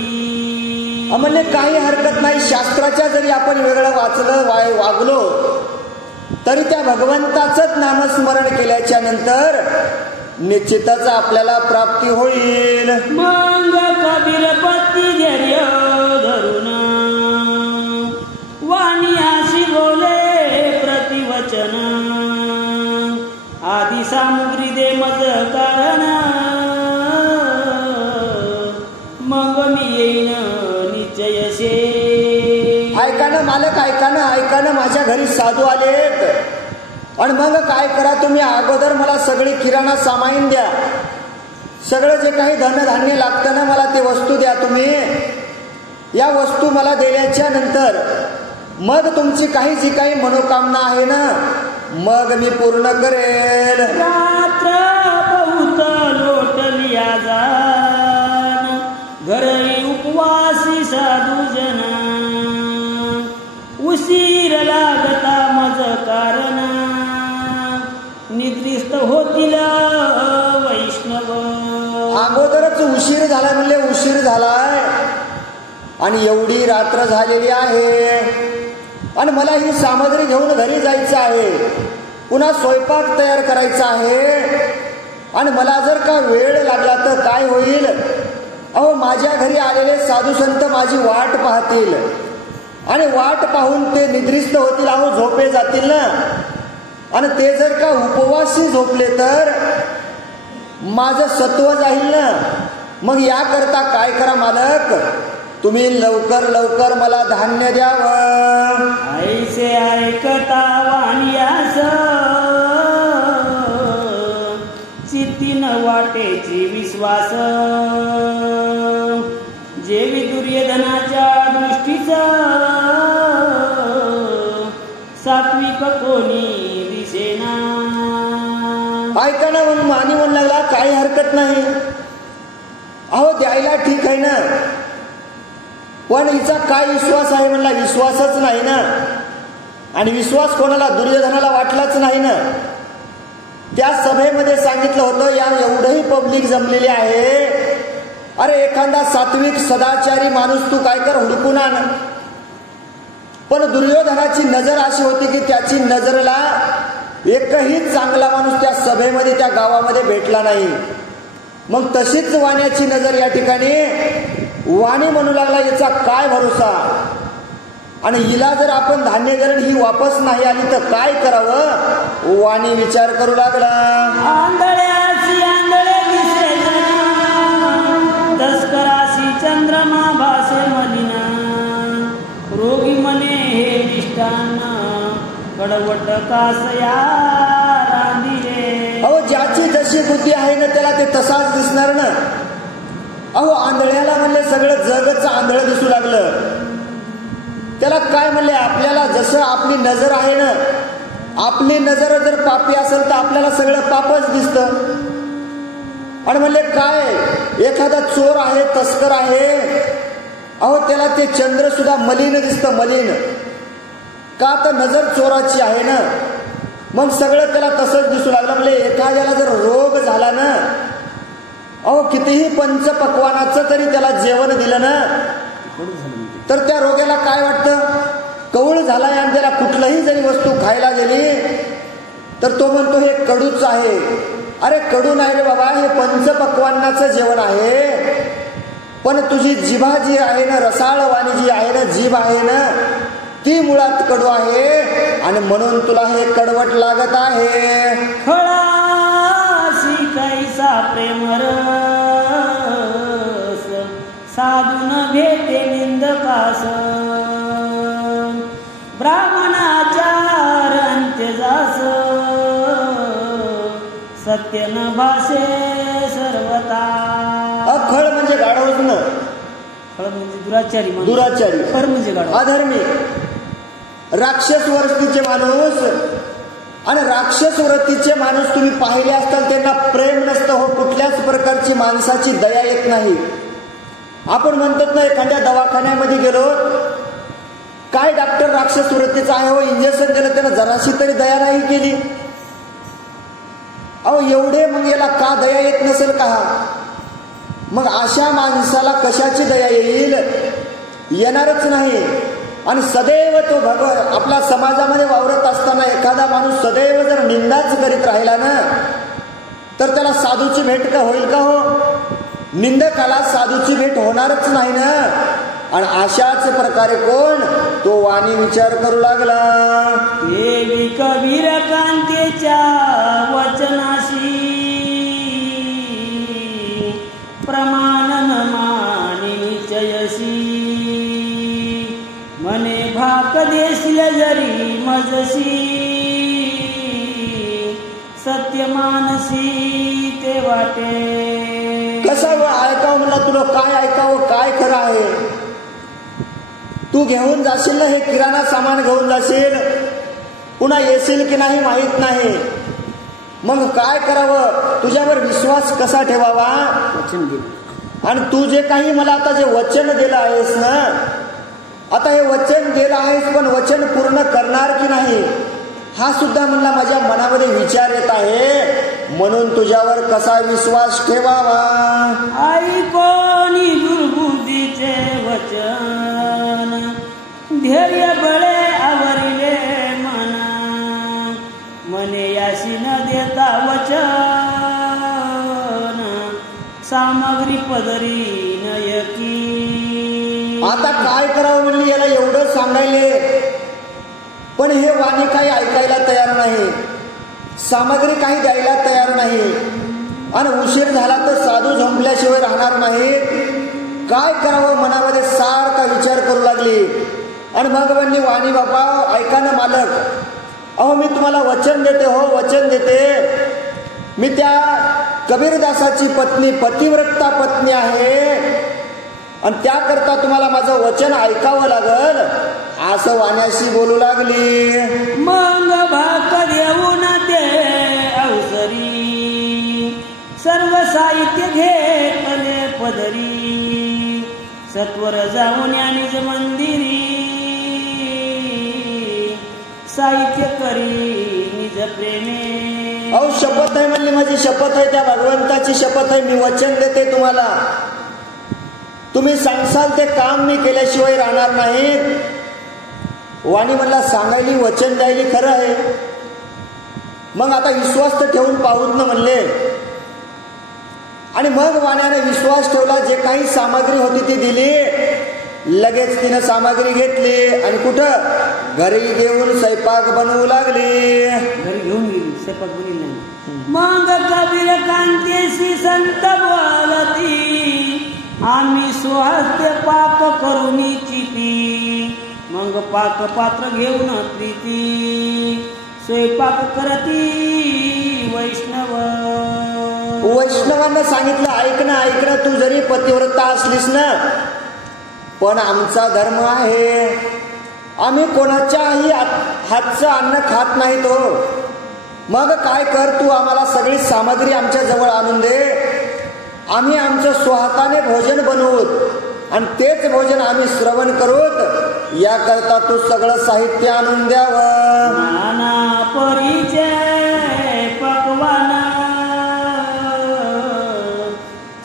म्हणजे काही हरकत नाही. शास्त्राच्या जरी आपण वेगळं वाचलं वागलो तरी त्या भगवंताचंच नामस्मरण केल्याच्या नंतर निश्चितच आपल्याला प्राप्ती होईल. मग कबीर पती धैर्य धरून वाणीयासी बोले प्रतिवचन आदि सामुग्री दे मज कारण मग मी येईन निश्चयशे. ऐका ना मालक, ऐका ना माझ्या घरी साधू आलेत आणि मग काय करा तुम्ही, अगोदर मला सगळी किराणा सामाईन द्या, सगळं जे काही धनधान्य लागतं ना मला ते वस्तू द्या तुम्ही. या वस्तू मला दिल्याच्या नंतर मग तुमची जी काही मनोकामना आहे ना मग मी पूर्ण करेल. रात्र बहुत लोटलिया जान घरी उपवासी साधू जन उशीर लागता मज कारण निद्रिस्त होतील वैष्णव. अगोदरच उशीर झाला म्हणले उशीर झालाय आणि एवढी रात्र झालेली आहे आणि मला ही सामग्री घेऊन घरी जायचं आहे, पुन्हा स्वयंपाक तयार करायचा आहे आणि मला जर का वेळ लागला तर काय होईल? अहो माझ्या घरी आलेले साधू संत माझी वाट पाहतील आणि वाट पाहून ते निद्रिस्त होतील, अहो झोपे जातील ना. आणि ते जर का उपवासी झोपले तर माझं सत्व जाईल ना. मग याकरता काय करा मालक, तुम्ही लवकर लवकर मला धान्य द्यावं. ऐसे ऐकता वाण्यास चित्तीन वाटेची विश्वास जेवी दुर्योधनाच्या दृष्टीचा सात्विक कोणी दिसेना. ऐका ना मग मानी म्हणू लागला काही हरकत नाही, अहो द्यायला ठीक आहे ना, पण हिचा काय विश्वास आहे म्हणला. विश्वासच नाही ना. आणि विश्वास कोणाला? दुर्योधनाला वाटलाच नाही ना. त्या सभेमध्ये सांगितलं होतं या एवढंही पब्लिक जमलेली आहे, अरे एखादा सात्विक सदाचारी माणूस तू काय कर हुडकून आण. पण दुर्योधनाची नजर अशी होती की त्याची नजरला एकही चांगला माणूस त्या सभेमध्ये त्या गावामध्ये भेटला नाही. मग तशीच वाण्याची नजर या ठिकाणी वाणी म्हणू लागला याचा काय भरोसा. आणि हिला जर आपण धान्य दिलं ही वापस नाही आली तर काय करावं? वाणी विचार करू लागला. आंधळ्यासी आंधळे दिसे जना, तस्करासी चंद्रमा भासे मलिना, रोगी मने हे निष्ठान, कडवट कासया रांधिले. अहो ज्याची जशी बुद्धी आहे ना त्याला ते तसाच दिसणार ना. अहो आंधळ्याला म्हणले सगळं जगच आंधळ दिसू लागलं. त्याला काय म्हणले? आपल्याला जसं आपली नजर आहे ना, आपली नजर जर पापी असेल तर आपल्याला सगळं पापच दिसतं. आणि म्हणले काय एखादा चोर आहे, तस्कर आहे, अहो त्याला ते चंद्र सुद्धा मलिन दिसतं, मलिन. का तर नजर चोराची आहे ना. मग सगळं त्याला तसंच दिसू लागलं. म्हणजे एखाद्याला जर रोग झाला ना, अहो कितीही पंचपक्वानाचं तरी त्याला जेवण दिलं ना तर त्या रोग्याला काय वाटतं? कवळ झालाय. आणि त्याला कुठलंही जरी वस्तू खायला दिली तर तो म्हणतो हे कडूच आहे. अरे कडू नाही रे बाबा, हे पंचपक्वानाचं जेवण आहे. पण तुझी जिभा जी आहे ना, रसाळ वाणी जी आहे ना, जीभ आहे ना, ती मुळात कडू आहे आणि म्हणून तुला हे कडवट लागत आहे. खळासी कैसा प्रेमरस, साधून भेटे निंदकास, ब्राह्मणाचार अंत्यजास, सत्य न भाषे सर्वता. खळ म्हणजे गाढवच न, खळ म्हणजे दुराचारी, दुराचारी. खर म्हणजे गाढव, अधर्मी, राक्षस वृत्तीचे माणूस. आणि राक्षस वृत्तीचे माणूस तुम्ही पाहिले असताल त्यांना प्रेम नसतं हो, कुठल्याच प्रकारची माणसाची दया येत नाही. आपण म्हणतात ना एखाद्या दवाखान्यामध्ये गेलो, काय डॉक्टर राक्षस वृत्तीचा आहे हो, इंजेक्शन दिलं त्यानं जराशी तरी दया नाही केली. अहो एवढे मग याला का दया येत नसेल का? मग अशा माणसाला कशाची दया येईल? येणारच नाही. आणि सदैव तो आपल्या समाजामध्ये वावरत असताना एखादा माणूस सदैव जर निंदाच करीत राहिला ना तर त्याला साधूची भेट का होईल का हो? निंदकाला साधूची भेट होणारच नाही ना. आणि अशाच प्रकारे कोण तो वाणी विचार करू लागला. देवी कबीर कांतेच्या वचनाशी, प्रमाण न माने निश्चयशी, मने भाक देशील जरी मजशी, सत्य मानसी ते वाटे. कसं ऐकावं म्हणलं, तुला काय ऐकावं, काय खरं आहे? तू घेऊन जाशील ना हे किराणा सामान घेऊन जाशील, पुन्हा येशील की नाही माहित नाही. मग काय करावं? तुझ्यावर विश्वास कसा ठेवावा? वचन दे. आणि तू जे काही मला आता जे वचन दिलं आहेस ना, आता हे वचन दिलं आहेस पण वचन पूर्ण करणार की नाही हा सुद्धा म्हणला माझ्या मनामध्ये विचार येत आहे. म्हणून तुझ्यावर कसा विश्वास ठेवावा? आई कोणी दुर्बुद्धीचे वचन, ध्येय बळे आवरिले मना, मने याशी न देता वचन, सामग्री पदरी नयकी. आता काय करावं म्हणली, याला एवढं सांगायले पण हे वाणी काही ऐकायला तयार नाही, सामग्री काही द्यायला तयार नाही. आणि उशीर झाला तर साधू झोंपल्याशिवाय राहणार नाही. काय करावं मनामध्ये सारखा विचार करू लागली. आणि मग म्हणली वाणी बाबा ऐका ना मालक, अहो मी तुम्हाला वचन देते हो, वचन देते. मी त्या कबीरदासाची पत्नी, पतिव्रता पत्नी आहे आणि त्याकरता तुम्हाला माझं वचन ऐकावं लागल असं वाण्याशी बोलू लागली. मग भाक देऊन ते अवसरी, सर्व साहित्य घेतले पदरी, सत्वर जाऊन निज मंदिरी, साहित्य करी निज प्रेमे. अहो शपथ आहे म्हणली, माझी शपथ आहे, त्या भगवंताची शपथ आहे, मी वचन देते तुम्हाला, तुम्ही सांगसाल ते काम मी केल्याशिवाय राहणार नाही. वाणी म्हणला सांगायली वचन द्यायली खरं आहे, मग आता विश्वास तर ठेवून पाहूत ना म्हणले. आणि मग वाण्याने विश्वास ठेवला, जे काही सामग्री होती ती दिली. लगेच तिनं सामग्री घेतली आणि कुठं घरी घेऊन स्वयंपाक बनवू लागली. घरी घेऊन गेली, स्वयंपाक बनवली नाही. मग कबीर कांतेशी संत बोलती, आम्ही स्वहस्ते पाक करून चिती. मग पाक पात्र घेऊन प्रीती, स्वयंपाक करती वैष्णव. वैष्णवांना सांगितलं, ऐक ना, तू जरी पतिव्रता असलीस ना, पण आमचा धर्म आहे, आम्ही कोणाच्याही हातचं अन्न खात नाहीत हो. मग काय कर, तू आम्हाला सगळी सामग्री आमच्या जवळ आणून दे, आम्ही आमचं स्वहाताने भोजन बनवूत आणि तेच भोजन आम्ही श्रवण करूत, याकरता तू सगळं साहित्य आणून द्यावं. नाना परिचय पकवान,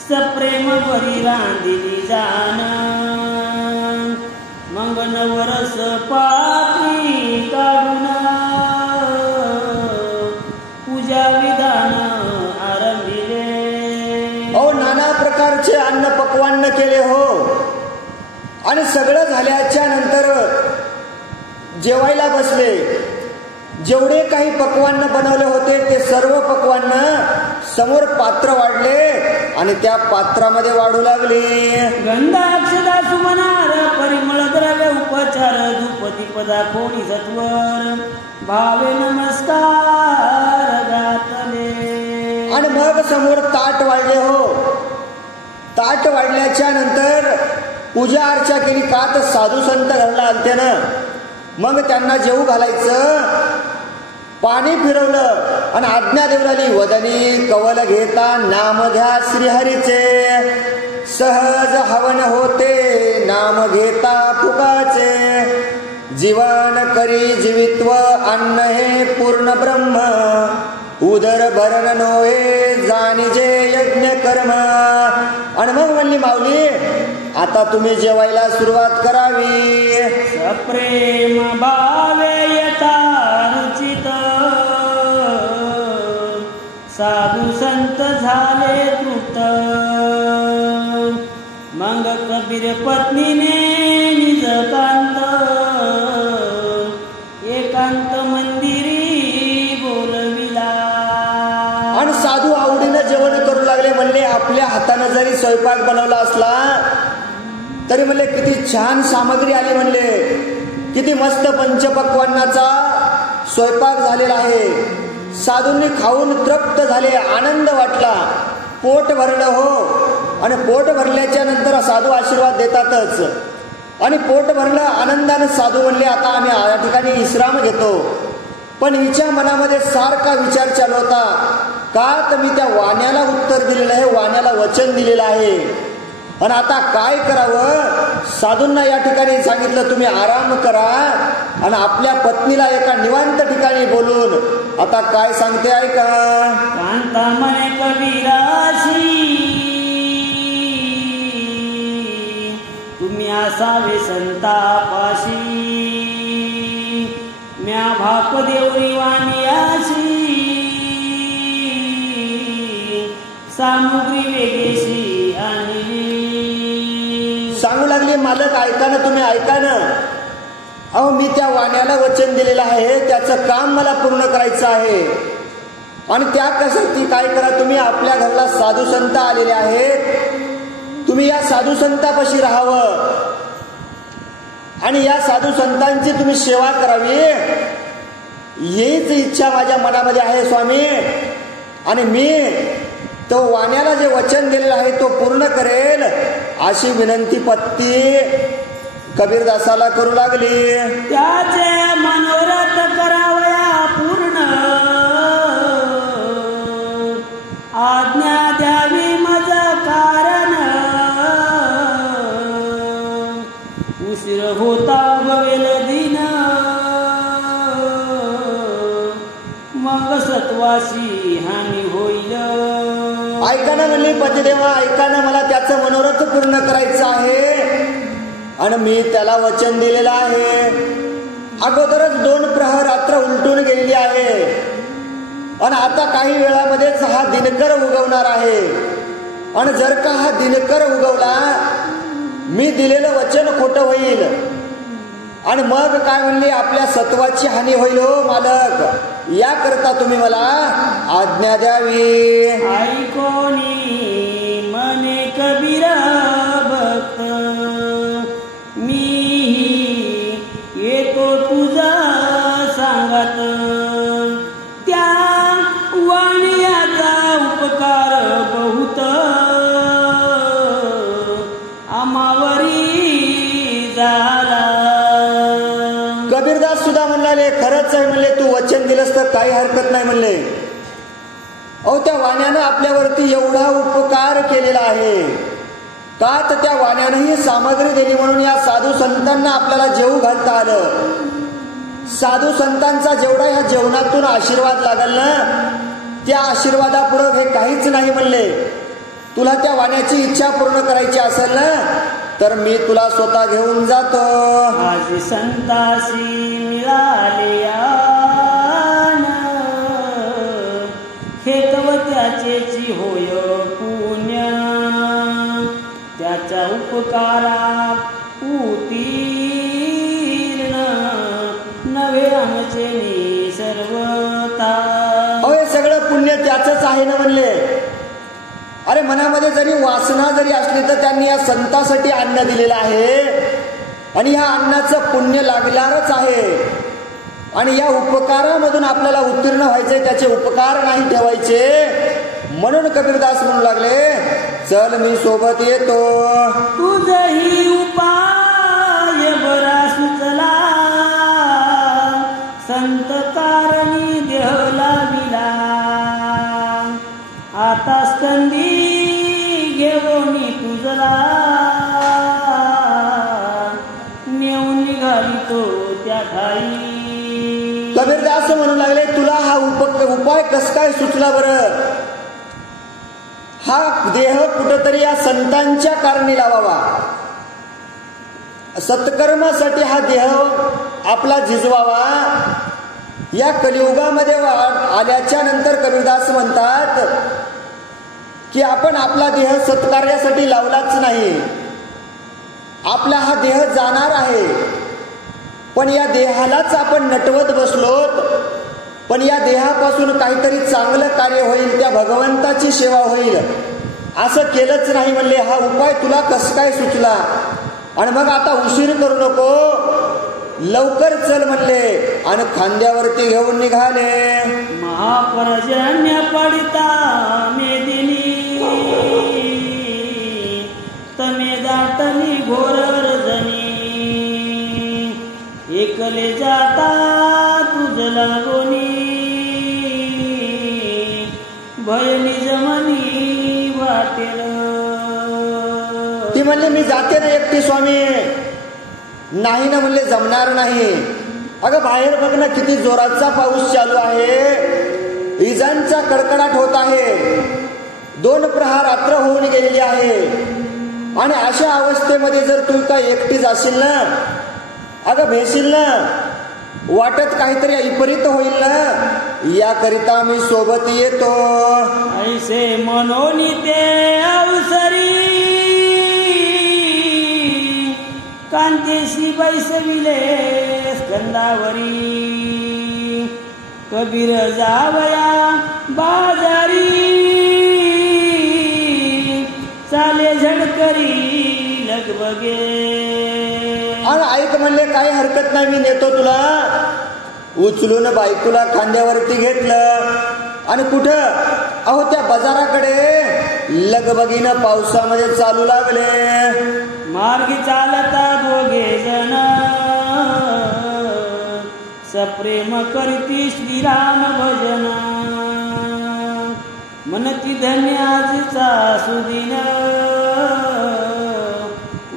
सप्रेम बरी रांधिली जाण. मग नवरस पाती काढून, पूजा विधान आरंभिले. नाना प्रकारचे अन्न पक्वान्न केले हो. आणि सगळं झाल्याच्या नंतर जेवायला बसले. जेवढे काही पक्वान्न बनवले होते ते सर्व पक्वान्न समोर पात्र वाढले आणि त्या पात्रामध्ये वाढू लागले. गंध अक्षदा सुमनार परिमळ द्रव्य उपचार, धूपती पदा कोणी सत्वर, भावे नमस्कार घातले. आणि मग समोर ताट वाढले हो. ताट वाढल्याच्या नंतर पूजा अर्चा केली, का तर साधू संत घरला आलते ना. मग त्यांना जेवू घालायचं, पाणी फिरवलं आणि आज्ञा देऊ लागली, वदनी कवल घेता नाम घ्या श्रीहरीचे, सहज हवन होते नाम घेता फुकाचे, जीवन करी जीवित्व अन्न हे पूर्ण ब्रह्म, उदर भरण नोहे जाणीजे यज्ञ कर्म. आणि मग म्हणली, माऊली आता तुम्ही जेवायला सुरुवात करावी. सप्रेम भावे यथा रुचित, साधू संत झाले तृप्त. मग कबीर पत्नीने निज कांत, एकांत मंदिरी बोलविला. आणि साधू आवडीनं जेवण करू लागले. म्हणले, आपल्या हाताने जरी स्वयंपाक बनवला असला तरी म्हणले किती छान सामग्री आली, म्हणले किती मस्त पंचपक्वान्नाचा स्वयंपाक झालेला आहे. साधूंनी खाऊन तृप्त झाले, आनंद वाटला, पोट भरलं हो. आणि पोट भरल्याच्या नंतर साधू आशीर्वाद देतातच. आणि पोट भरलं आनंदाने साधू म्हणले, आता आम्ही या ठिकाणी विश्राम घेतो. पण हिच्या मनामध्ये सारखा विचार चालू होता, का तर मी त्या वाण्याला उत्तर दिलेलं आहे, वाण्याला वचन दिलेलं आहे, आणि आता काय करावं. साधूंना या ठिकाणी सांगितलं, तुम्ही आराम करा. आणि आपल्या पत्नीला एका निवांत ठिकाणी बोलून आता काय सांगते ऐका. कांता म्हणे कबीराशी, तुम्ही असावे संतापाशी, म्या भाक देवरी वाणियाशी, सामुग्री वेगेशी आणली. सांगू लागली, मालक ऐका ना, तुम्ही ऐका ना. अहो मी त्या वाण्याला वचन दिलेलं आहे, त्याचं काम मला पूर्ण करायचं आहे. आणि त्या कशासाठी काय करा, तुम्ही आपल्या घराला साधू संत आलेले आहेत, तुम्ही या साधू संतापाशी राहावं आणि या साधू संतांची तुम्ही सेवा करावी, हीच इच्छा माझ्या मनामध्ये आहे स्वामी. आणि मी तो वाण्याला जे वचन दिलेलं आहे तो पूर्ण करेल, अशी विनंती पत्नी कबीरदासाला करू लागली. त्याचे मनोरथ करावया पूर्ण, आज्ञा द्यावी मज कारण. उशीर होता उगवेल दिन, मग सत्वाशी हानी होईल. ऐका ना म्हणली पतिदेवा, ऐका ना, मला त्याचं मनोरथ पूर्ण करायचं आहे आणि मी त्याला वचन दिलेलं आहे. अगोदरच 2 प्रहर रात्र उलटून गेलेली आहे आणि आता काही वेळामध्येच हा दिनकर उगवणार आहे. आणि जर का हा दिनकर उगवला मी दिलेलं वचन खोटं होईल आणि मग काय म्हणले आपल्या सत्वाची हानी होईल हो मालक, याकरता तुम्ही मला आज्ञा द्यावी. ऐकोनी मने कबीरा भक्त, मी येतो तुझा सांगत, त्या वाण्याचा उपकार बहुत आमावरी झाला. कबीरदास सुद्धा म्हणले खरंच आहे म्हणले, तू वचन दिलंस तर काही हरकत नाही म्हणले. अहो त्या वाण्यानं आपल्यावरती एवढा उपकार केलेला आहे का, तर त्या वाण्यानं ही सामग्री दिली म्हणून या साधू संतांना आपल्याला जेवू घालता आलं. साधू संतांचा जेवढा ह्या जेवणातून आशीर्वाद लागल ना, त्या आशीर्वादापूर्वक हे काहीच नाही म्हणले. तुला त्या वाण्याची इच्छा पूर्ण करायची असेल ना, तर मी तुला स्वतः घेऊन जातो. आज संतासी मिळाले हेतव त्याचेची होय पुण्य, त्याच्या उपकारा उत्तीर्ण नवे आमचे सर्वता. हे सगळं पुण्य त्याचंच आहे ना म्हणले. अरे मनामध्ये जरी वासना जरी असली तर त्यांनी या संतासाठी अन्न दिलेलं आहे आणि ह्या अन्नाचं पुण्य लागणारच आहे. आणि या उपकारामधून आपल्याला उत्तीर्ण व्हायचे, त्याचे उपकार नाही ठेवायचे. म्हणून कबीरदास म्हणू लागले चल मी सोबत येतो. तुझही उपाय बरा सुचला, संत कारणी देह लाविला. आता स्कंदी घेऊनी तुझला, नेऊन निघालितो त्या ठाई. कबीरदास म्हणू लागले तुला हा उपाय कस काय सुचला बरं. हा देह कुठंतरी या संतांच्या कारणी लावावा, सत्कर्मासाठी हा देह आपला झिजवावा. या कलियुगामध्ये आल्याच्या नंतर कबीरदास म्हणतात की आपण आपला देह सत्कार्यासाठी लावलाच नाही. आपला हा देह जाणार आहे, पण या देहालाच आपण नटवत बसलोत. पण या देहापासून काहीतरी चांगलं कार्य होईल, त्या भगवंताची सेवा होईल असं केलंच नाही म्हणले. हा उपाय तुला कस काय सुचला. आणि मग आता उशीर करू नको, लवकर चल म्हणले आणि खांद्यावरती घेऊन निघाले. महापर्जन्य पडिता मेदिनी, तमे दाटली घोर रजनी. एकले जाता तुझ लागोनी, भय निजमनी वाटेल. ती म्हणले मी जाते ना एकटी स्वामी. नाही ना म्हणले जमणार नाही. अगं बाहेर बघ ना किती जोराचा पाऊस चालू आहे, इजांचा कडकडाट होत आहे, 2 प्रहार रात्र होऊन गेलेली आहे. आणि अशा अवस्थेमध्ये जर तू काय एकटी जाशील ना, अगं भेशील ना, वाटत काहीतरी विपरीत होईल ना, याकरिता मी सोबत येतो. ऐसे मनोनी ते अवसरी, कांतेशी बैसविले स्कंदावरी. कबीर जावया बाजारी, चाले झडकरी लगबगे. आणि ऐक म्हणले काही हरकत नाही, मी नेतो तुला. उचलून बायकोला खांद्यावरती घेतलं आणि कुठं, अहो त्या बाजाराकडे लगबगीनं पावसामध्ये चालू लागले. मार्गी चालता दोघे जण, सप्रेम करती श्रीराम भजन. मनती धन्य आजचा सुदिन,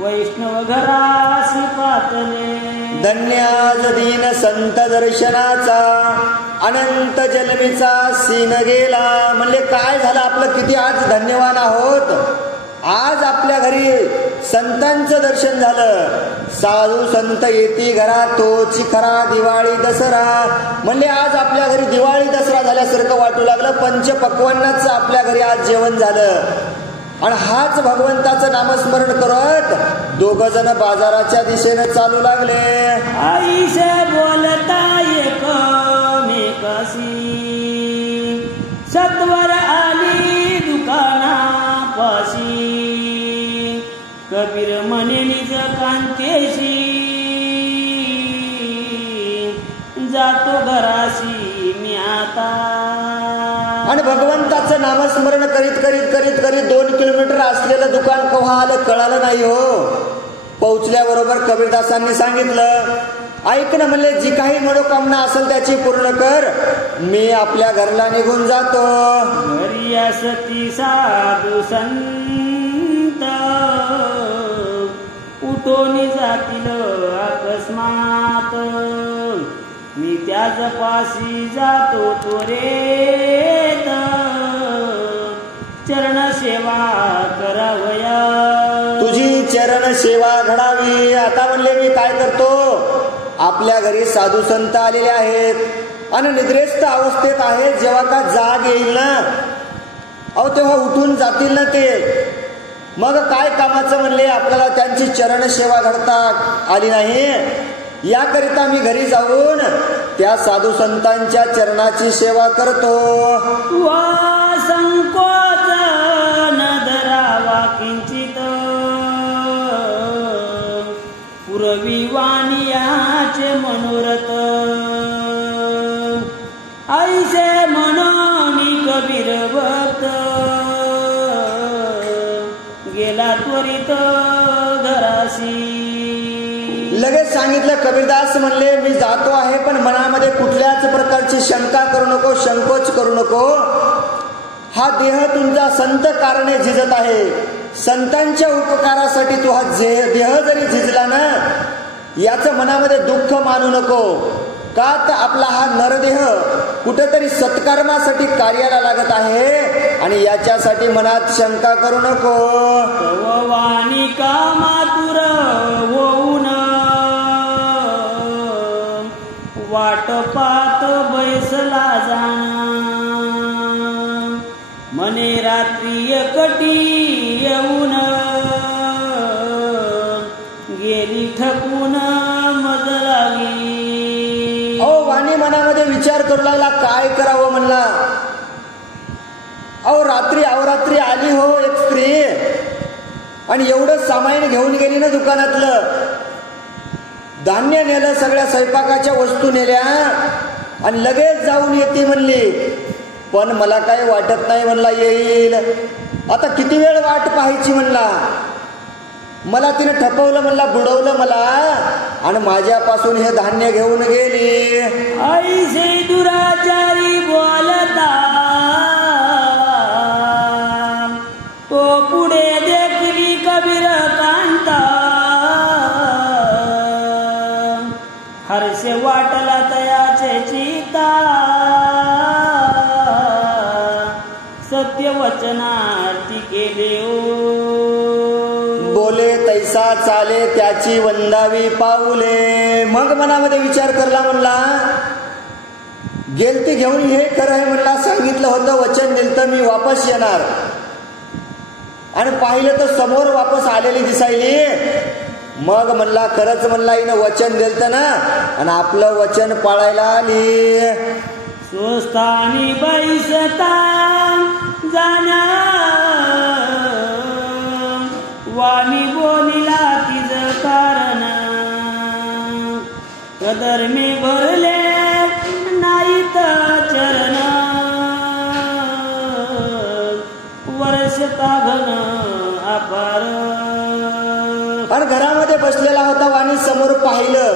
वैष्णव घरास पातले. धन्याज दीन संत दर्शनाचा, अनंत जन्मीचा सीन गेला. म्हणले काय झालं, आपलं किती आज धन्यवान आहोत. आज आपल्या घरी संतांचं दर्शन झालं. साधू संत येती घरा तोची खरा दिवाळी दसरा. म्हणले आज आपल्या घरी दिवाळी दसरा झाल्यासारखं वाटू लागलं. पंचपक्वान्नाचं आपल्या घरी आज जेवण झालं. आणि हाच भगवंताचं नामस्मरण करत दोघ जण बाजाराच्या दिशेने चालू लागले. आईश बोलता एकमेकाशी, सत्वर आली दुकानापाशी. कबीर म्हणे निज कांतेशी, जातो घराशी मी आता. आणि भगवंताचं नामस्मरण करीत करीत करीत करीत 2 किलोमीटर असलेलं दुकान केव्हा आलं कळालं नाही हो. पोहोचल्याबरोबर कबीरदासांनी सांगितलं, ऐक ना म्हणले, जी काही मनोकामना असेल त्याची पूर्ण कर, मी आपल्या घरला निघून जातो. घरी असती साधू संत, उठून जातील अकस्मात. मी त्याच पाशी जातो त्वरेत, चरण सेवा करावया. तुझी चरण सेवा घडावी. आता म्हणले मी काय करतो, आपल्या घरी साधू संत आलेले आहेत आणि निद्रेस्त अवस्थेत आहेत. जेव्हा का जाग येईल ना, अहो तेव्हा उठून जातील ना ते. मग काय कामाचं म्हणले, आपल्याला त्यांची चरण सेवा घडता आली नाही, याकरिता मी घरी जाऊन त्या साधू संतांच्या चरणाची सेवा करतो. वा संकोच न धरावा किंचित, पुरवी वाणियाचे मनोरथ. ऐसे म्हणून कबीर भक्त, गेला त्वरित घराशी. लगेच सांगितलं कबीरदास म्हणले, मी जातो आहे, पण मनामध्ये कुठल्याच प्रकारची शंका करू नको, संकोच करू नको. हा देह तुमचा संत कारणे झिजत आहे. संतांच्या उपकारासाठी तू हा देह जरी झिजला ना, याचं मनामध्ये दुःख मानू नको. का तर आपला हा नरदेह कुठेतरी सत्कर्मासाठी कार्याला लागत आहे आणि याच्यासाठी मनात शंका करू नको. वाणी कामातुर होऊन, वाटपात बैसला जाणा. मने रात्री एकटी येऊन, गेली ठकून मज लागली. वाणी मनामध्ये विचार करू लागला, काय करावं म्हणला. अहो रात्री अवरात्री आली हो एक स्त्री, आणि एवढं सामान घेऊन गेली ना दुकानातलं. धान्य नेलं, सगळ्या स्वयंपाकाच्या वस्तू नेल्या आणि लगेच जाऊन येते म्हणली. पण मला काही वाटत नाही म्हणला येईल. आता किती वेळ वाट पाहायची म्हणला. मला तिने ठपवलं म्हणला, बुडवलं मला आणि माझ्यापासून हे धान्य घेऊन गेली. ऐसे दुराचारी बोलता, तो पुढे देखली कबीर कांता. हर्ष वाटला तयाचे चिता, सत्य वचनार्थी केले बोले तैसा चाले त्याची वंदावी पाऊले. मग मनामध्ये विचार करला म्हणला, गेलती घेऊन हे खरं आहे म्हणला. सांगितलं होतं, वचन दिलं मी वापस येणार, आणि पाहिलं तर समोर वापस आलेली दिसायली. मग म्हणला खरंच म्हणला, हिनं वचन दिलं ना आणि आपलं वचन पाळायला आली. स्वस्थानी बैसता जाना, वाणी बोलिला तिज कारण. कदर्मे भरले नाहीत चरण, वर्षता घन अपार. आणि घरामध्ये बसलेला होता, वाणी समोर पाहिलं.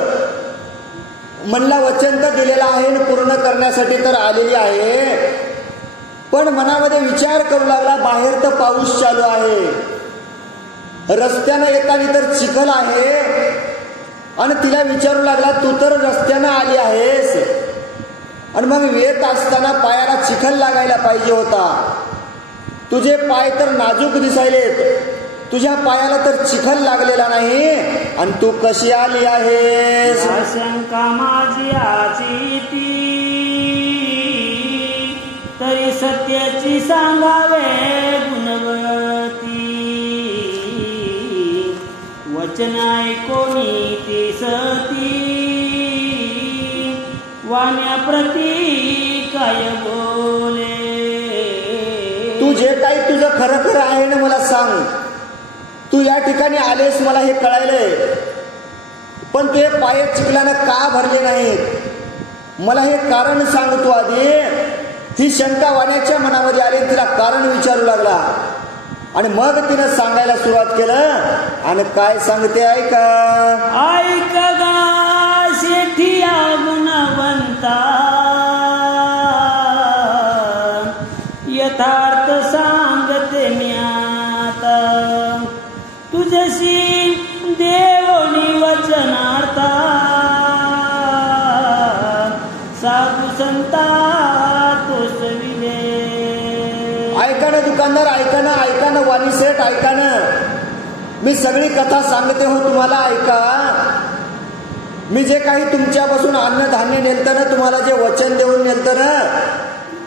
म्हणला वचन तर दिलेलं आहे, पूर्ण करण्यासाठी तर आलेली आहे. पण मनामध्ये विचार करू लागला, बाहेर तर पाऊस चालू आहे, रस्त्यानं येताना तर चिखल आहे. आणि तिला विचारू लागला, तू तर रस्त्यानं आली आहेस, आणि मग येत असताना पायाला चिखल लागायला पाहिजे होता. तुझे पाय तर नाजूक दिसायलेत, तुझ्या पायाला तर चिखल लागलेला नाही, आणि तू कशी आली आहेस. शंका माझी आची ती, तरी सत्याची सांगावे गुणवती. वचन कोणी ते सती वाण्याप्रती काय बोले. तू जे काही तुझं खरं खरं आहे ना मला सांग. तू या ठिकाणी आलेस मला हे कळायलंय, पण ते पाय चिखलानं का भरले नाहीत मला हे कारण सांग तू आधी. ही शंका वाण्याच्या मनामध्ये आली, तिला कारण विचारू लागला आणि मग तिनं सांगायला सुरुवात केलं. आणि काय सांगते ऐका. ऐक गा शेठिया गुणवंता यथार्थ सांगते मी आता. तुझशी देवनी वचनार्था साधू संता तोसविले. ऐका ना दुकानदार, ऐका ना, ऐका ना वाणी सेठ, ऐका ना. मी सगळी कथा सांगते हो तुम्हाला, ऐका. मी जे काही तुमच्यापासून अन्नधान्य नेलतं ना, तुम्हाला जे वचन देऊन नेलतं ना,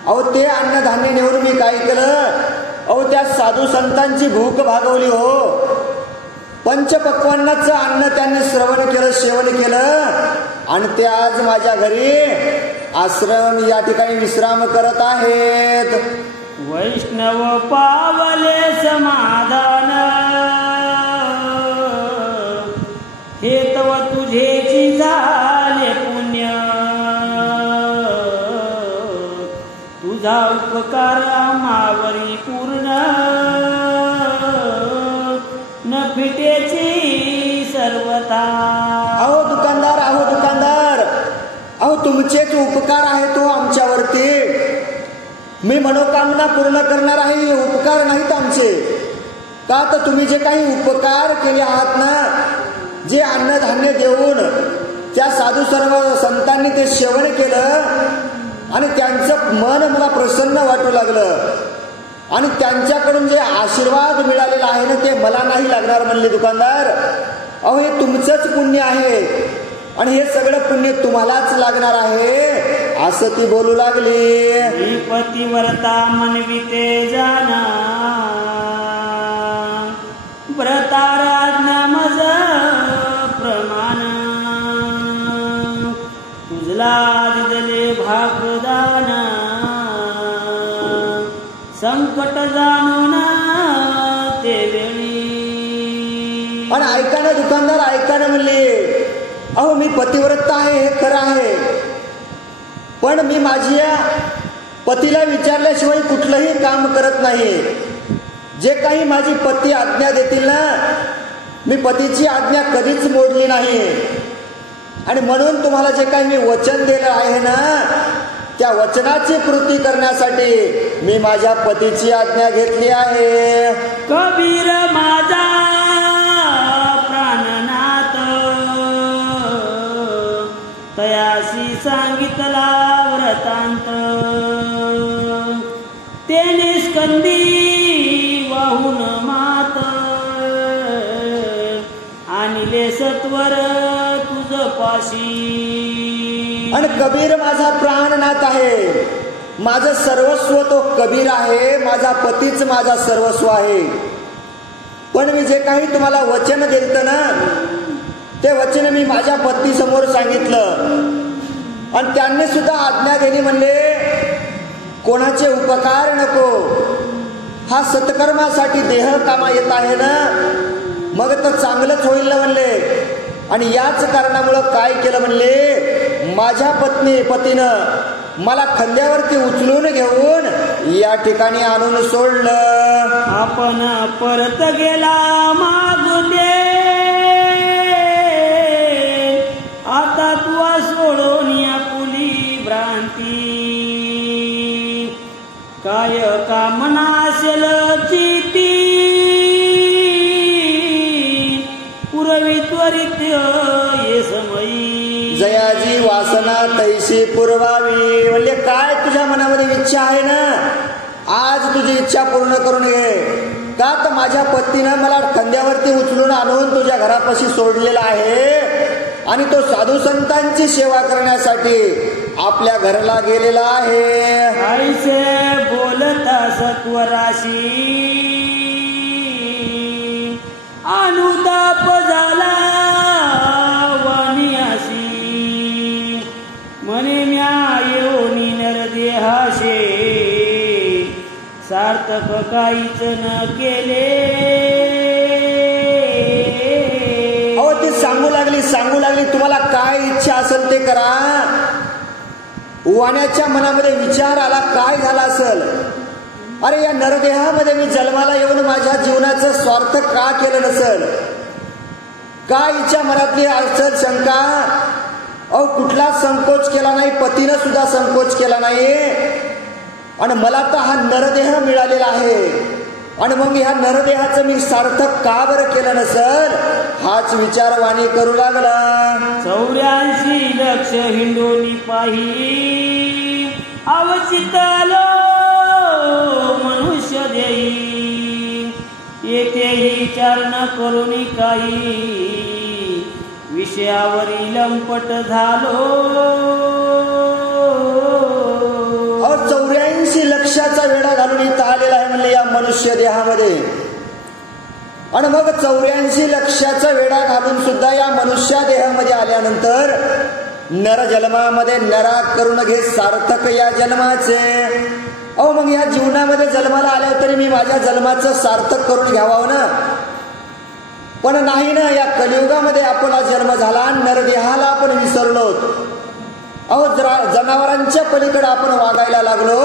अहो ते अन्नधान्य नेऊन मी काय केलं. अहो त्या साधू संतांची भूक भागवली हो. पंचपक्वान्नाचं अन्न त्यांनी श्रवण केलं, सेवन केलं आणि ते आज माझ्या घरी आश्रम या ठिकाणी विश्राम करत आहेत. वैष्णव पावले समाधान हे तव तुझेची झाले पुण्य. तुझा उपकार आम्हावरी पूर्ण न फिटेची सर्वता. अहो दुकानदार, अहो दुकानदार, अहो तुमचेच उपकार आहे तो आमच्यावरती. मी मनोकामना पूर्ण करणार आहे, हे उपकार नाहीत आमचे. का तर तुम्ही जे काही उपकार केले आहात ना, जे अन्नधान्य देऊन त्या साधू सर्व संतांनी ते सेवन केलं आणि त्यांचं मन मला प्रसन्न वाटू लागलं आणि त्यांच्याकडून जे आशीर्वाद मिळालेला आहे ना, ते मला नाही लागणार म्हणले दुकानदार. अहो हे तुमचंच पुण्य आहे आणि हे सगळं पुण्य तुम्हालाच लागणार आहे असं ती बोलू लागली. पतिव्रता मनविते जाना व्रताराज्ञा मज प्रमाण. तुझला दिदले भागदान संकट जाणून ते वेळी. आणि ऐका ना दुकानदार, ऐका ना म्हणले. अहो मी पतिव्रता आहे हे खरं आहे, पण मी माझ्या पतीला विचारल्याशिवाय कुठलंही काम करत नाही. जे काही माझी पती आज्ञा देतील ना, मी पतीची आज्ञा कधीच मोडली नाही. आणि म्हणून तुम्हाला जे काही मी वचन दिलं आहे ना, त्या वचनाची पूर्ती करण्यासाठी मी माझ्या पतीची आज्ञा घेतली आहे. कबीर माझा प्राणनाथ तयासी सांगितला व्रतांत. तेने स्कंदी वाहून मात आणले सत्वर तुझ पाशी. आणि कबीर माझा प्राणनाथ आहे, माझं सर्वस्व तो कबीर आहे. माझा पतीच माझा सर्वस्व आहे. पण मी जे काही तुम्हाला वचन दिलं ना, ते वचन मी माझ्या पत्नी समोर सांगितलं आणि त्यांनी सुद्धा आज्ञा दिली. म्हणले कोणाचे उपकार नको, हा सत्कर्मासाठी देह कामा येत आहे ना, मग तर चांगलंच होईल ना म्हणले. आणि याच कारणामुळं काय केलं म्हणले, माझ्या पतीनं मला खांद्यावरती उचलून घेऊन या ठिकाणी आणून सोडलं. आपण परत गेला मागुदे आता तू सोडून या पुली भ्रांती. काय कामना असेल चिती पुरवी त्वरित ये समयी. जयाजी वासना तैशी पुरवावी. म्हणजे काय तुझ्या मनामध्ये इच्छा आहे ना, आज तुझी इच्छा पूर्ण करून घे. का तर माझ्या पत्नीनं मला खांद्यावरती उचलून आणून तुझ्या घरापाशी सोडलेला आहे आणि तो साधू संतांची सेवा करण्यासाठी आपल्या घराला गेलेला आहे. ऐसे बोलता सत्वराशी अनुताप झाला सार्थक काहीच न केले. अहो ती सांगू लागली तुम्हाला काय इच्छा असेल ते करा. वाण्याच्या मनामध्ये विचार आला, काय झाला असेल, अरे या नरदेहामध्ये मी जन्माला येऊन माझ्या जीवनाचं स्वार्थ का केलं नसेल, काय हिच्या मनातली अडचण शंका. अहो कुठला संकोच केला नाही, पतीनं सुद्धा संकोच केला नाही. आणि मला तर हा नरदेह मिळालेला आहे, आणि मग ह्या नरदेहाचं मी सार्थक का बरं केलं नसेल, हाच विचार वाणी करू लागला. 84 लक्ष हिंडोनी पाही अवचितालो मनुष्य देई. येथेही चारण करुणी काही विषयावरी लंपट झालो. 84 लक्षाचा वेढा घालून इथं आलेला आहे म्हणले या मनुष्य देहामध्ये. आणि मग 84 लक्षाचा वेढा घालून सुद्धा या मनुष्य देहामध्ये आल्यानंतर नर जन्मामध्ये नरा करून घे सार्थक या जन्माचे. अहो मग या जीवनामध्ये जन्माला आल्यावर तरी मी माझ्या जन्माचं सार्थक करून घ्यावं ना, पण नाही ना. या कलियुगामध्ये आपण जन्म झाला, नरदेहाला आपण विसरलो. अहो जनावरांच्या पलीकडे आपण वागायला लागलो.